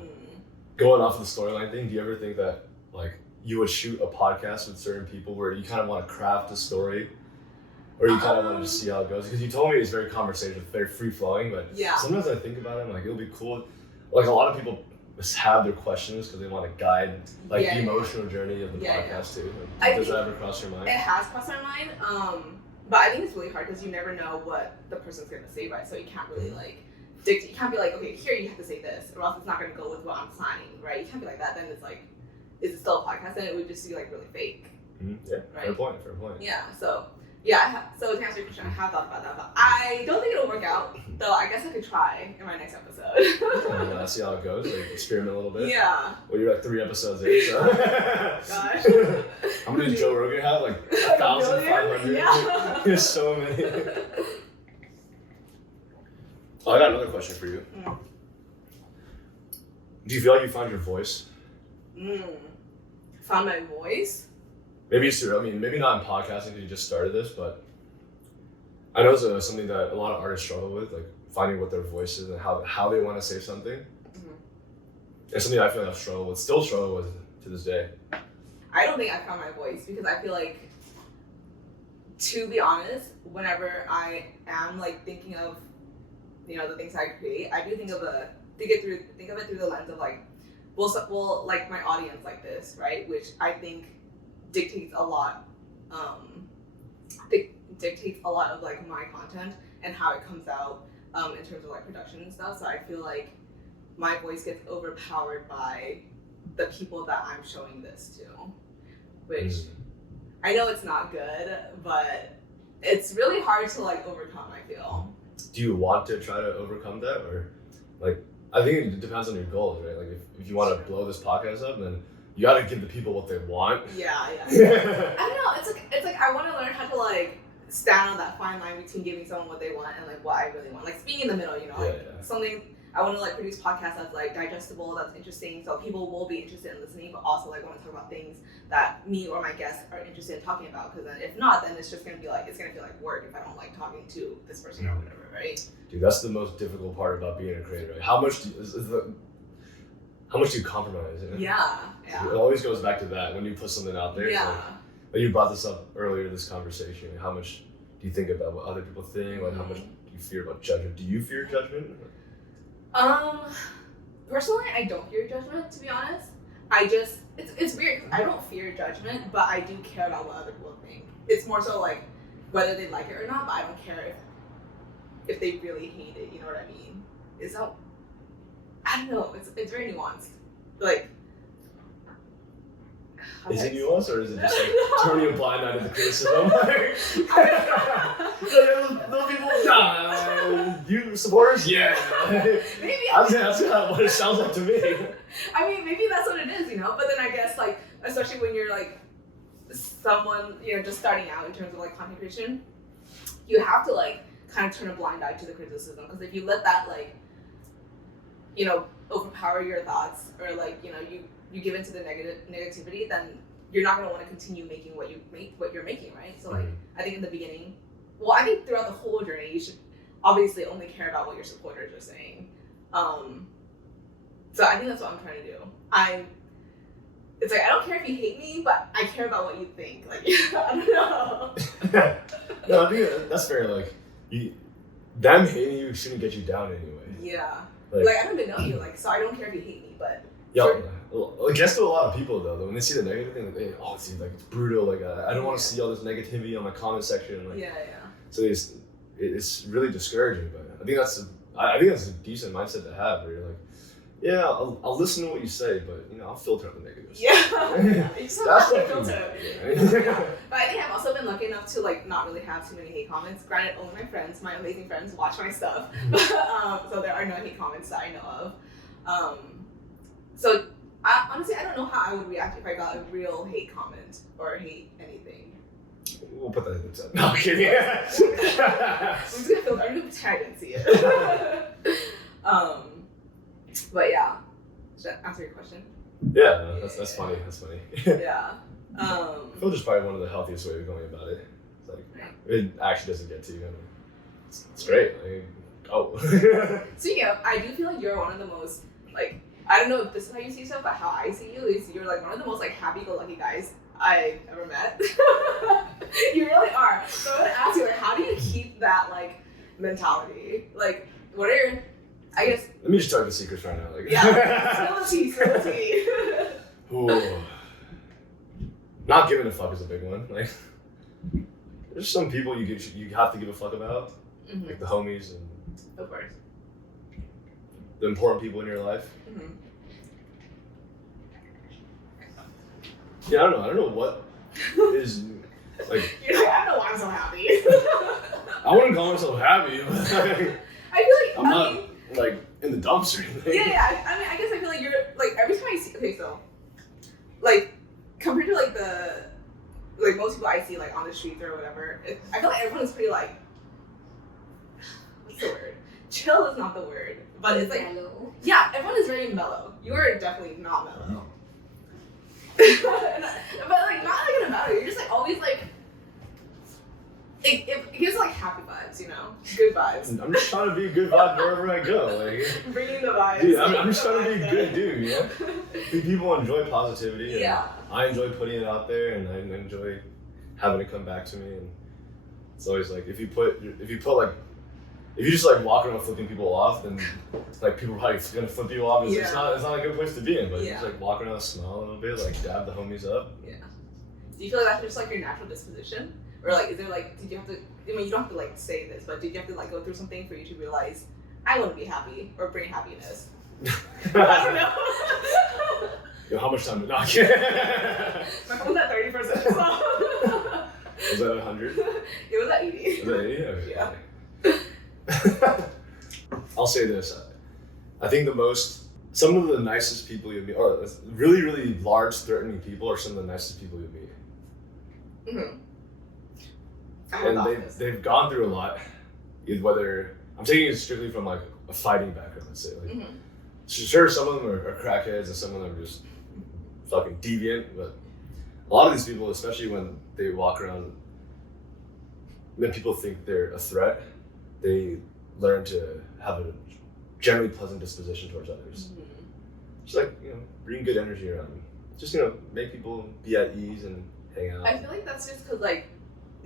Going off of the storyline thing, do you ever think that like you would shoot a podcast with certain people where you kind of want to craft a story, or you kind of want to just see how it goes? Because you told me it's very conversational, very free flowing, but sometimes I think about it, I'm like, it'll be cool. Like a lot of people just have their questions because they want to guide like the emotional journey of the podcast too. Like, does that ever cross your mind? It has crossed my mind. But I think it's really hard because you never know what the person's gonna say, right? So you can't really like dictate. You can't be like, okay, here you have to say this, or else it's not gonna go with what I'm planning, right? You can't be like that. Then it's like, is it still a podcast? Then it would just be like really fake. Mm-hmm. Yeah, right? Fair point. Yeah. So so to answer your question, I have thought about that, but I don't think it'll work out. Though I guess I could try in my next episode. Yeah, see how it goes. Like experiment a little bit. Yeah. Well, you're like 3 episodes in, so. Gosh. How many does Joe Rogan have? Like 1,500. Yeah. There's so many. Oh, I got another question for you. Do you feel like you found your voice? Found my voice? Maybe it's true. I mean, maybe not in podcasting because you just started this, but I know it's something that a lot of artists struggle with, like finding what their voice is and how they want to say something. It's something I feel like I still struggle with to this day. I don't think I found my voice because I feel like, to be honest, whenever I am like thinking of, you know, the things I create, I do think of it through the lens of like, well, like my audience like this, right? Which I think dictates a lot of like my content and how it comes out in terms of like production and stuff. So I feel like my voice gets overpowered by the people that I'm showing this to, which I know it's not good, but it's really hard to like overcome, I feel. Do you want to try to overcome that, or like, I think it depends on your goals, right? Like if you want to blow this podcast up, then you got to give the people what they want. Yeah. I don't know. It's like I want to learn how to like stand on that fine line between giving someone what they want and like what I really want. Like being in the middle, you know. Something I want to like produce podcasts that's like digestible, that's interesting, so people will be interested in listening, but also like want to talk about things that me or my guests are interested in talking about. Because then if not, then it's just gonna feel like work if I don't like talking to this person or whatever, right? Dude, that's the most difficult part about being a creator. Right? How how much do you compromise? You know? Yeah. It always goes back to that when you put something out there. Yeah. Like you brought this up earlier in this conversation. How much do you think about what other people think? Like how much do you fear about judgment? Do you fear judgment? Personally, I don't fear judgment, to be honest. It's weird because I don't fear judgment, but I do care about what other people think. It's more so like whether they like it or not, but I don't care if they really hate it, you know what I mean? I don't know, it's very nuanced. Like, is it nuanced or is it just like turning a blind eye to the criticism? Those people, nah, you supporters? Yeah. Maybe that's what it sounds like to me. I mean, maybe that's what it is, you know? But then I guess, like, especially when you're, like, someone, you know, just starting out in terms of, like, content creation, you have to, like, kind of turn a blind eye to the criticism. Because if you let that, like, you know, overpower your thoughts or, like, you know, you give into the negativity, then you're not going to want to continue making what you're making, right? So, like, I think in the beginning, well, I think throughout the whole journey, you should obviously only care about what your supporters are saying. So I think that's what I'm trying to do. It's like, I don't care if you hate me, but I care about what you think. Like, I don't know. No, I think that's fair. Like, them hating you shouldn't get you down anyway. Yeah. Like, I don't even know you, like, so I don't care if you hate me, but... Yeah, I guess to a lot of people, though, when they see the negative thing, like, hey, oh, it's like, it's brutal, like, I don't want to see all this negativity on my comment section. Like, yeah. So it's really discouraging, but I think that's a decent mindset to have, where you're like, yeah, I'll listen to what you say, but, you know, I'll filter out the negatives. Yeah. You just have to filter. Yeah. But I think I've also been lucky enough to, like, not really have too many hate comments. Granted, only my friends, my amazing friends, watch my stuff. So there are no hate comments that I know of. So honestly, I don't know how I would react if I got a real hate comment or hate anything. We'll put that in the chat. No, I'm kidding. I'm just gonna filter. I'm gonna pretend I didn't see it. But yeah, should I answer your question? Yeah, that's funny. That's funny. Yeah. Filter's probably one of the healthiest ways of going about it. It's like, it actually doesn't get to you. I mean, it's great. Like, oh. Speaking of, I do feel like you're one of the most, like, I don't know if this is how you see yourself, but how I see you is you're like one of the most like happy-go-lucky guys I've ever met. You really are. So I'm gonna ask you, like, how do you keep that like mentality? Like, what are your, I guess. Let me just tell you the secrets right now. Like, yeah, spill the tea. Ooh. Not giving a fuck is a big one. Like, there's some people you have to give a fuck about, like the homies and of course, the important people in your life. Yeah, I don't know what is like. You're like, I don't know why I'm so happy. I wouldn't call myself happy. But I feel like I'm not like in the dumps or anything. Yeah. I mean, I guess I feel like you're like every time I see. Okay, so like compared to like most people I see like on the streets or whatever, I feel like everyone's pretty like, what's the word? Chill is not the word, but it's like mellow. Yeah, everyone is very mellow. You are definitely not mellow. But like not like in a bad way. You're just like always like it gives like happy vibes, you know, good vibes. I'm just trying to be a good vibe wherever I go. Like bringing the vibes. Dude, I'm just trying to be a good dude, you know. People enjoy positivity. Yeah. I enjoy putting it out there, and I enjoy having it come back to me. And it's always like if you just like walk around flipping people off, then like people are probably gonna flip you off. It's not a good place to be in. But you just like walk around, smile a little bit, like dab the homies up. Yeah. Do you feel like that's just like your natural disposition, or like is there like did you have to? I mean, you don't have to like say this, but did you have to like go through something for you to realize I want to be happy or bring happiness? I don't know. Yo, how much time did My phone's at 30%. So. Was that 100? It was at 80. Was that 80? Okay. Yeah. I'll say this. I think some of the nicest people you meet, or really, really large, threatening people are some of the nicest people you meet. And they've gone through a lot. Whether I'm taking it strictly from like a fighting background, let's say. Like, sure, some of them are crackheads and some of them are just fucking deviant, but a lot of these people, especially when they walk around, when people think they're a threat, they learn to have a generally pleasant disposition towards others. just like, you know, bring good energy around. Just, you know, make people be at ease and hang out. I feel like that's just because, like,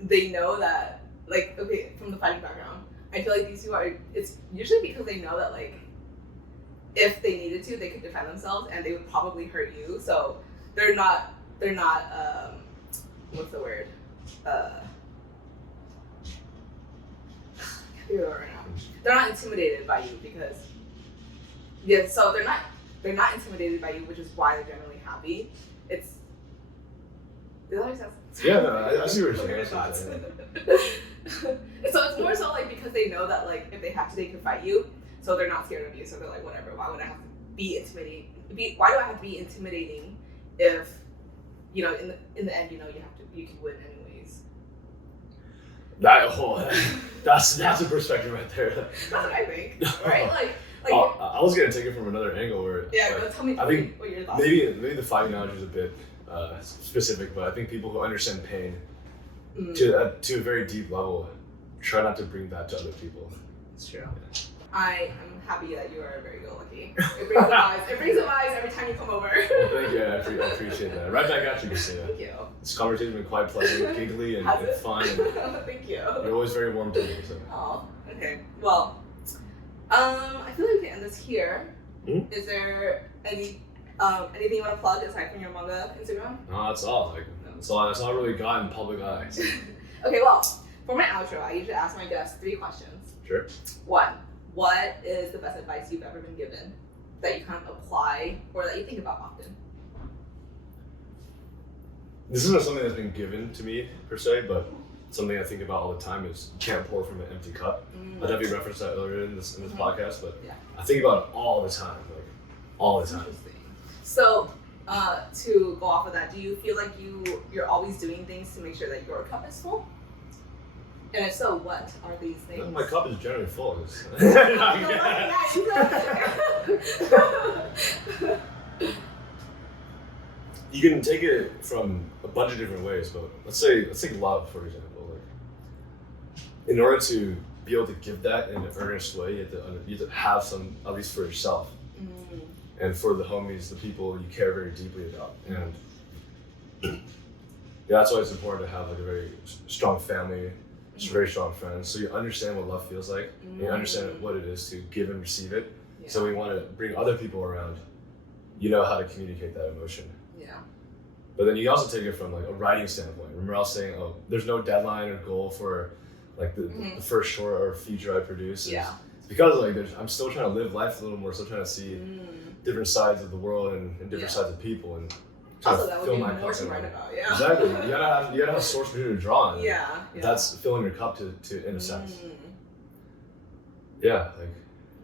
they know that, like, okay, from the fighting background, I feel like these two are, it's usually because they know that, like, if they needed to, they could defend themselves and they would probably hurt you. So they're not, what's the word? I can't figure it out right now. They're not intimidated by you because, yeah, so they're not intimidated by you, which is why they're generally happy. It's, did that make sense? Yeah, no, I see what you're saying. So it's more so like because they know that like if they have to, they can fight you. So they're not scared of you. So they're like, whatever. Why would I have to be intimidating? Why do I have to be intimidating if, you know, in the end, you know, you can win anyways. That's a perspective right there. That's what I think, right? Like I was gonna take it from another angle where tell me. I think what your thoughts. maybe the fighting analogy is a bit specific, but I think people who understand pain to a very deep level try not to bring that to other people. It's true. I am happy that you are very go-lucky. It brings the vibes. It brings the vibes every time you come over. Well, thank you. I appreciate that. Right back at you, Christina. Thank you. This conversation has been quite pleasant, giggly, and fun. And thank you. You're always very warm to me. So. Oh, okay. Well, I feel like we can end this here. Mm-hmm. Is there anything you want to plug aside from your manga Instagram? No, that's all. That's all I really got in public eye. So. Okay, well, for my outro, I usually ask my guests 3 questions. Sure. 1, what is the best advice you've ever been given that you kind of apply or that you think about often? This isn't something that's been given to me per se, but something I think about all the time is you can't pour from an empty cup. I definitely referenced that earlier in this podcast, but yeah. I think about it all the time, all the time. Interesting. So, to go off of that, do you feel like you're always doing things to make sure that your cup is full? And if so, what are these things? No, my cup is generally full. You can take it from a bunch of different ways, but let's take love, for example. Like, in order to be able to give that in an earnest way, you have to have some, at least for yourself. And for the homies, the people you care very deeply about. And yeah, that's why it's important to have like a very strong family, very strong friends, so you understand what love feels like, and you understand what it is to give and receive it. Yeah. So we want to bring other people around. You know how to communicate that emotion. Yeah. But then you also take it from like a writing standpoint. Remember I was saying, oh, there's no deadline or goal for like the first short or feature I produce. Yeah. It's because like I'm still trying to live life a little more, still trying to see different sides of the world and different sides of people, and also that would be more to write about. Yeah. Exactly. You gotta have a source material to draw on. Yeah. That's filling your cup to in a sense. Yeah. Like.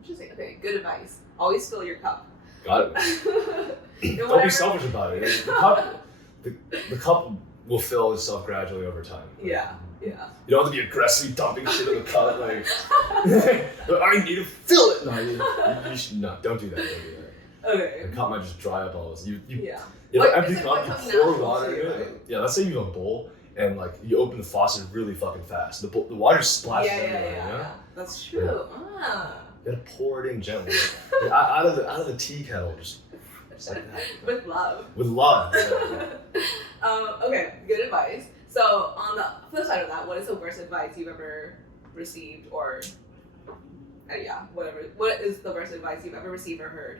Interesting. Okay. Good advice. Always fill your cup. Got it. Don't be selfish about it. The cup will fill itself gradually over time. Like, yeah. You don't have to be aggressively dumping shit in the cup. Like, I need to fill it. No, you should not. Don't do that. Okay. The cup might just dry up all this. Yeah. If an empty cup, you pour water in it. Right? Yeah, let's say you have a bowl and like you open the faucet really fucking fast. The water splashes everywhere. Yeah. That's true. Yeah. You gotta pour it in gently. Like, out of the tea kettle, just like that. With love. With love. Okay, good advice. So on the flip side of that, what is the worst advice you've ever received, or whatever? What is the worst advice you've ever received or heard?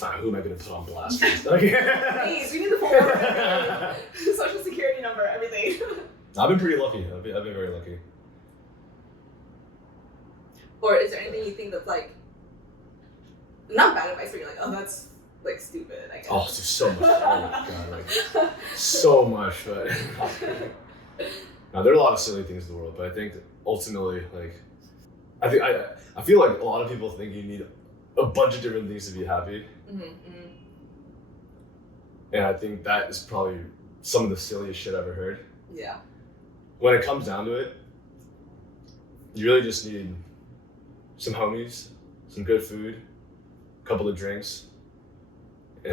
Who am I going to put on blast? Please, we need the phone number, social security number, everything. I've been pretty lucky. I've been very lucky. Or is there anything you think that's like not bad advice, but you're like, oh, that's like stupid, I guess. Oh, there's so much. Oh my god, like so much. But now there are a lot of silly things in the world, but I think ultimately, like, I feel like a lot of people think you need a bunch of different things to be happy. And I think that is probably some of the silliest shit I've ever heard. Yeah. When it comes down to it, you really just need some homies, some good food, a couple of drinks, and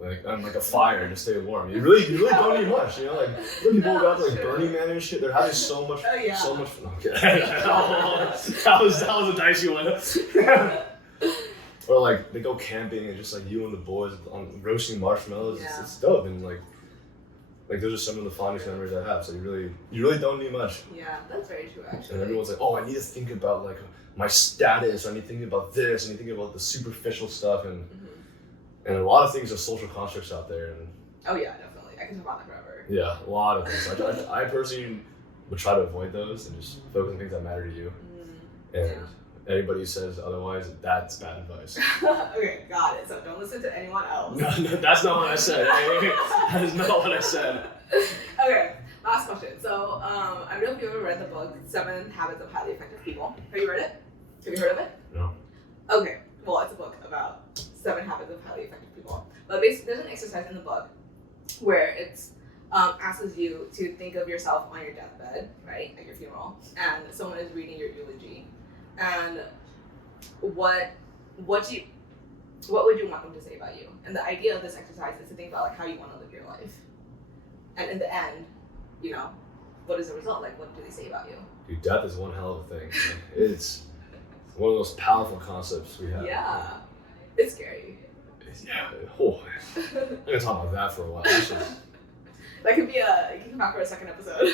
like a fire to stay warm. You really don't need much, you know. Like people go out to like Burning Man and shit. They're having so much fun. Okay. that was a dicey one. Or like they go camping and just like you and the boys on roasting marshmallows. Yeah. It's dope, and like those are some of the fondest memories I have. So you really don't need much. Yeah, that's very true actually. And everyone's like, oh, I need to think about like my status. I need to think about this. I need to think about the superficial stuff, and and a lot of things are social constructs out there. And oh yeah, definitely. I can talk about that forever. yeah, a lot of things. I personally would try to avoid those and just focus on things that matter to you. And anybody who says otherwise, that's bad advice. Okay, got it. So don't listen to anyone else. No, that's not what I said. That is not what I said. Okay, last question. So I don't know if you ever read the book 7 Habits of Highly Effective People. Have you read it? Have you heard of it? No. Okay, well, it's a book about 7 habits of highly effective people. But basically, there's an exercise in the book where it's asks you to think of yourself on your deathbed, right, at your funeral, and someone is reading your eulogy, and what would you want them to say about you? And the idea of this exercise is to think about like how you want to live your life, and in the end, you know, what is the result? Like, what do they say about you? Dude, death is one hell of a thing. It's one of the most powerful concepts we have. Yeah, it's scary. Yeah. Oh, I'm gonna talk about that for a while. That could be you can come back for a second episode.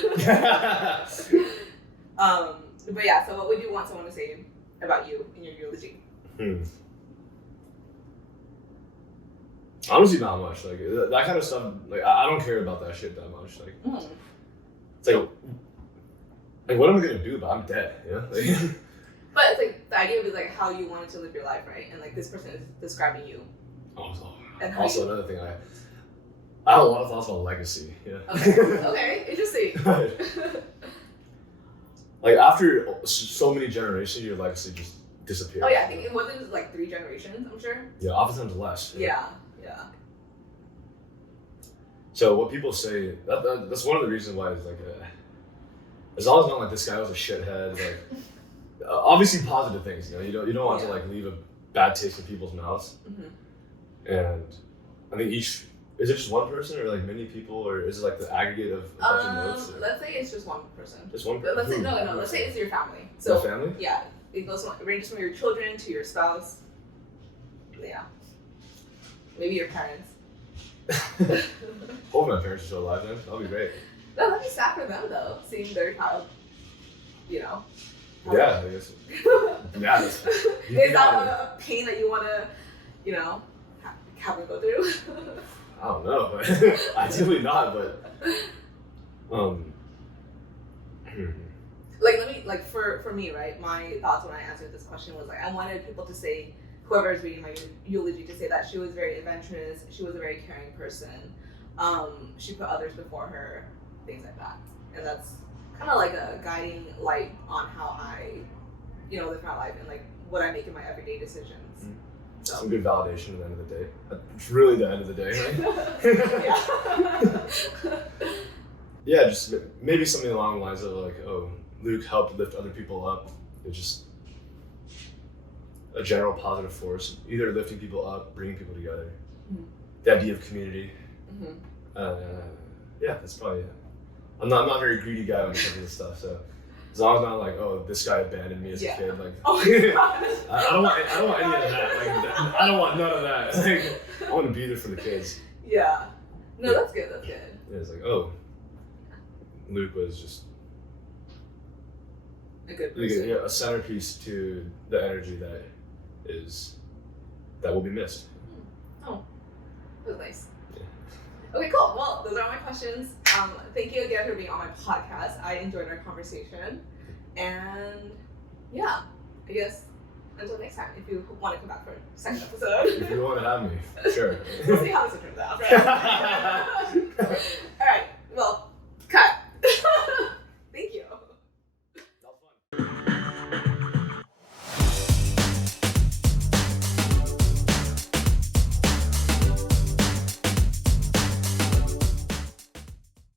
But yeah, so what would you want someone to say about you in your eulogy? Honestly, not much. Like that kind of stuff. Like I don't care about that shit that much. Like it's like what am I gonna do? But I'm dead. You know. Like, but it's like the idea is like how you wanted to live your life, right? And like this person is describing you. Also, another thing, I have a lot of thoughts about legacy. Yeah. Okay, interesting. Like after so many generations, your legacy just disappears. Oh yeah, I think it wasn't like 3 generations. I'm sure. Yeah, oftentimes less. Yeah. So what people say that's one of the reasons why it's like it's always not like this guy was a shithead. Like obviously positive things. You know, you don't want to like leave a bad taste in people's mouths. And I think is it just one person or like many people, or is it like the aggregate of a bunch of notes? Let's say it's just one person. Just one person? person? No. Let's say it's your family. So your family? Yeah. It ranges from your children to your spouse. Yeah. Maybe your parents. Hope my parents are still alive then. That'll be great. No, that'd be sad for them though, seeing their child, you know. Yeah, I guess. Yeah. Is that a pain that you want to, you know, have them go through? I don't know, but ideally not. But like for me, right? My thoughts when I answered this question was like I wanted people to say, whoever is reading my eulogy, to say that she was very adventurous, she was a very caring person, she put others before her, things like that, and that's kind of like a guiding light on how I, you know, live my life and like what I make in my everyday decisions. So. Some good validation at the end of the day. It's really the end of the day, right? Yeah, just maybe something along the lines of like, oh, Luke helped lift other people up. It's just a general positive force, either lifting people up, bringing people together. The idea of community. Yeah, that's probably it. I'm not a very greedy guy when it comes to this stuff, so as long as I'm not like, oh, this guy abandoned me as a kid, like, oh my God. I don't want any of that. Like, I don't want none of that. Like, I want to be there for the kids. Yeah. No, that's good. That's good. Yeah, it's like, oh, Luke was just a good person. A centerpiece to the energy that will be missed. Oh, that was nice. Okay, cool. Well, those are all my questions. Thank you again for being on my podcast. I enjoyed our conversation. And yeah, I guess until next time, if you want to come back for a second episode. If you want to have me, sure. We'll see how this turns out.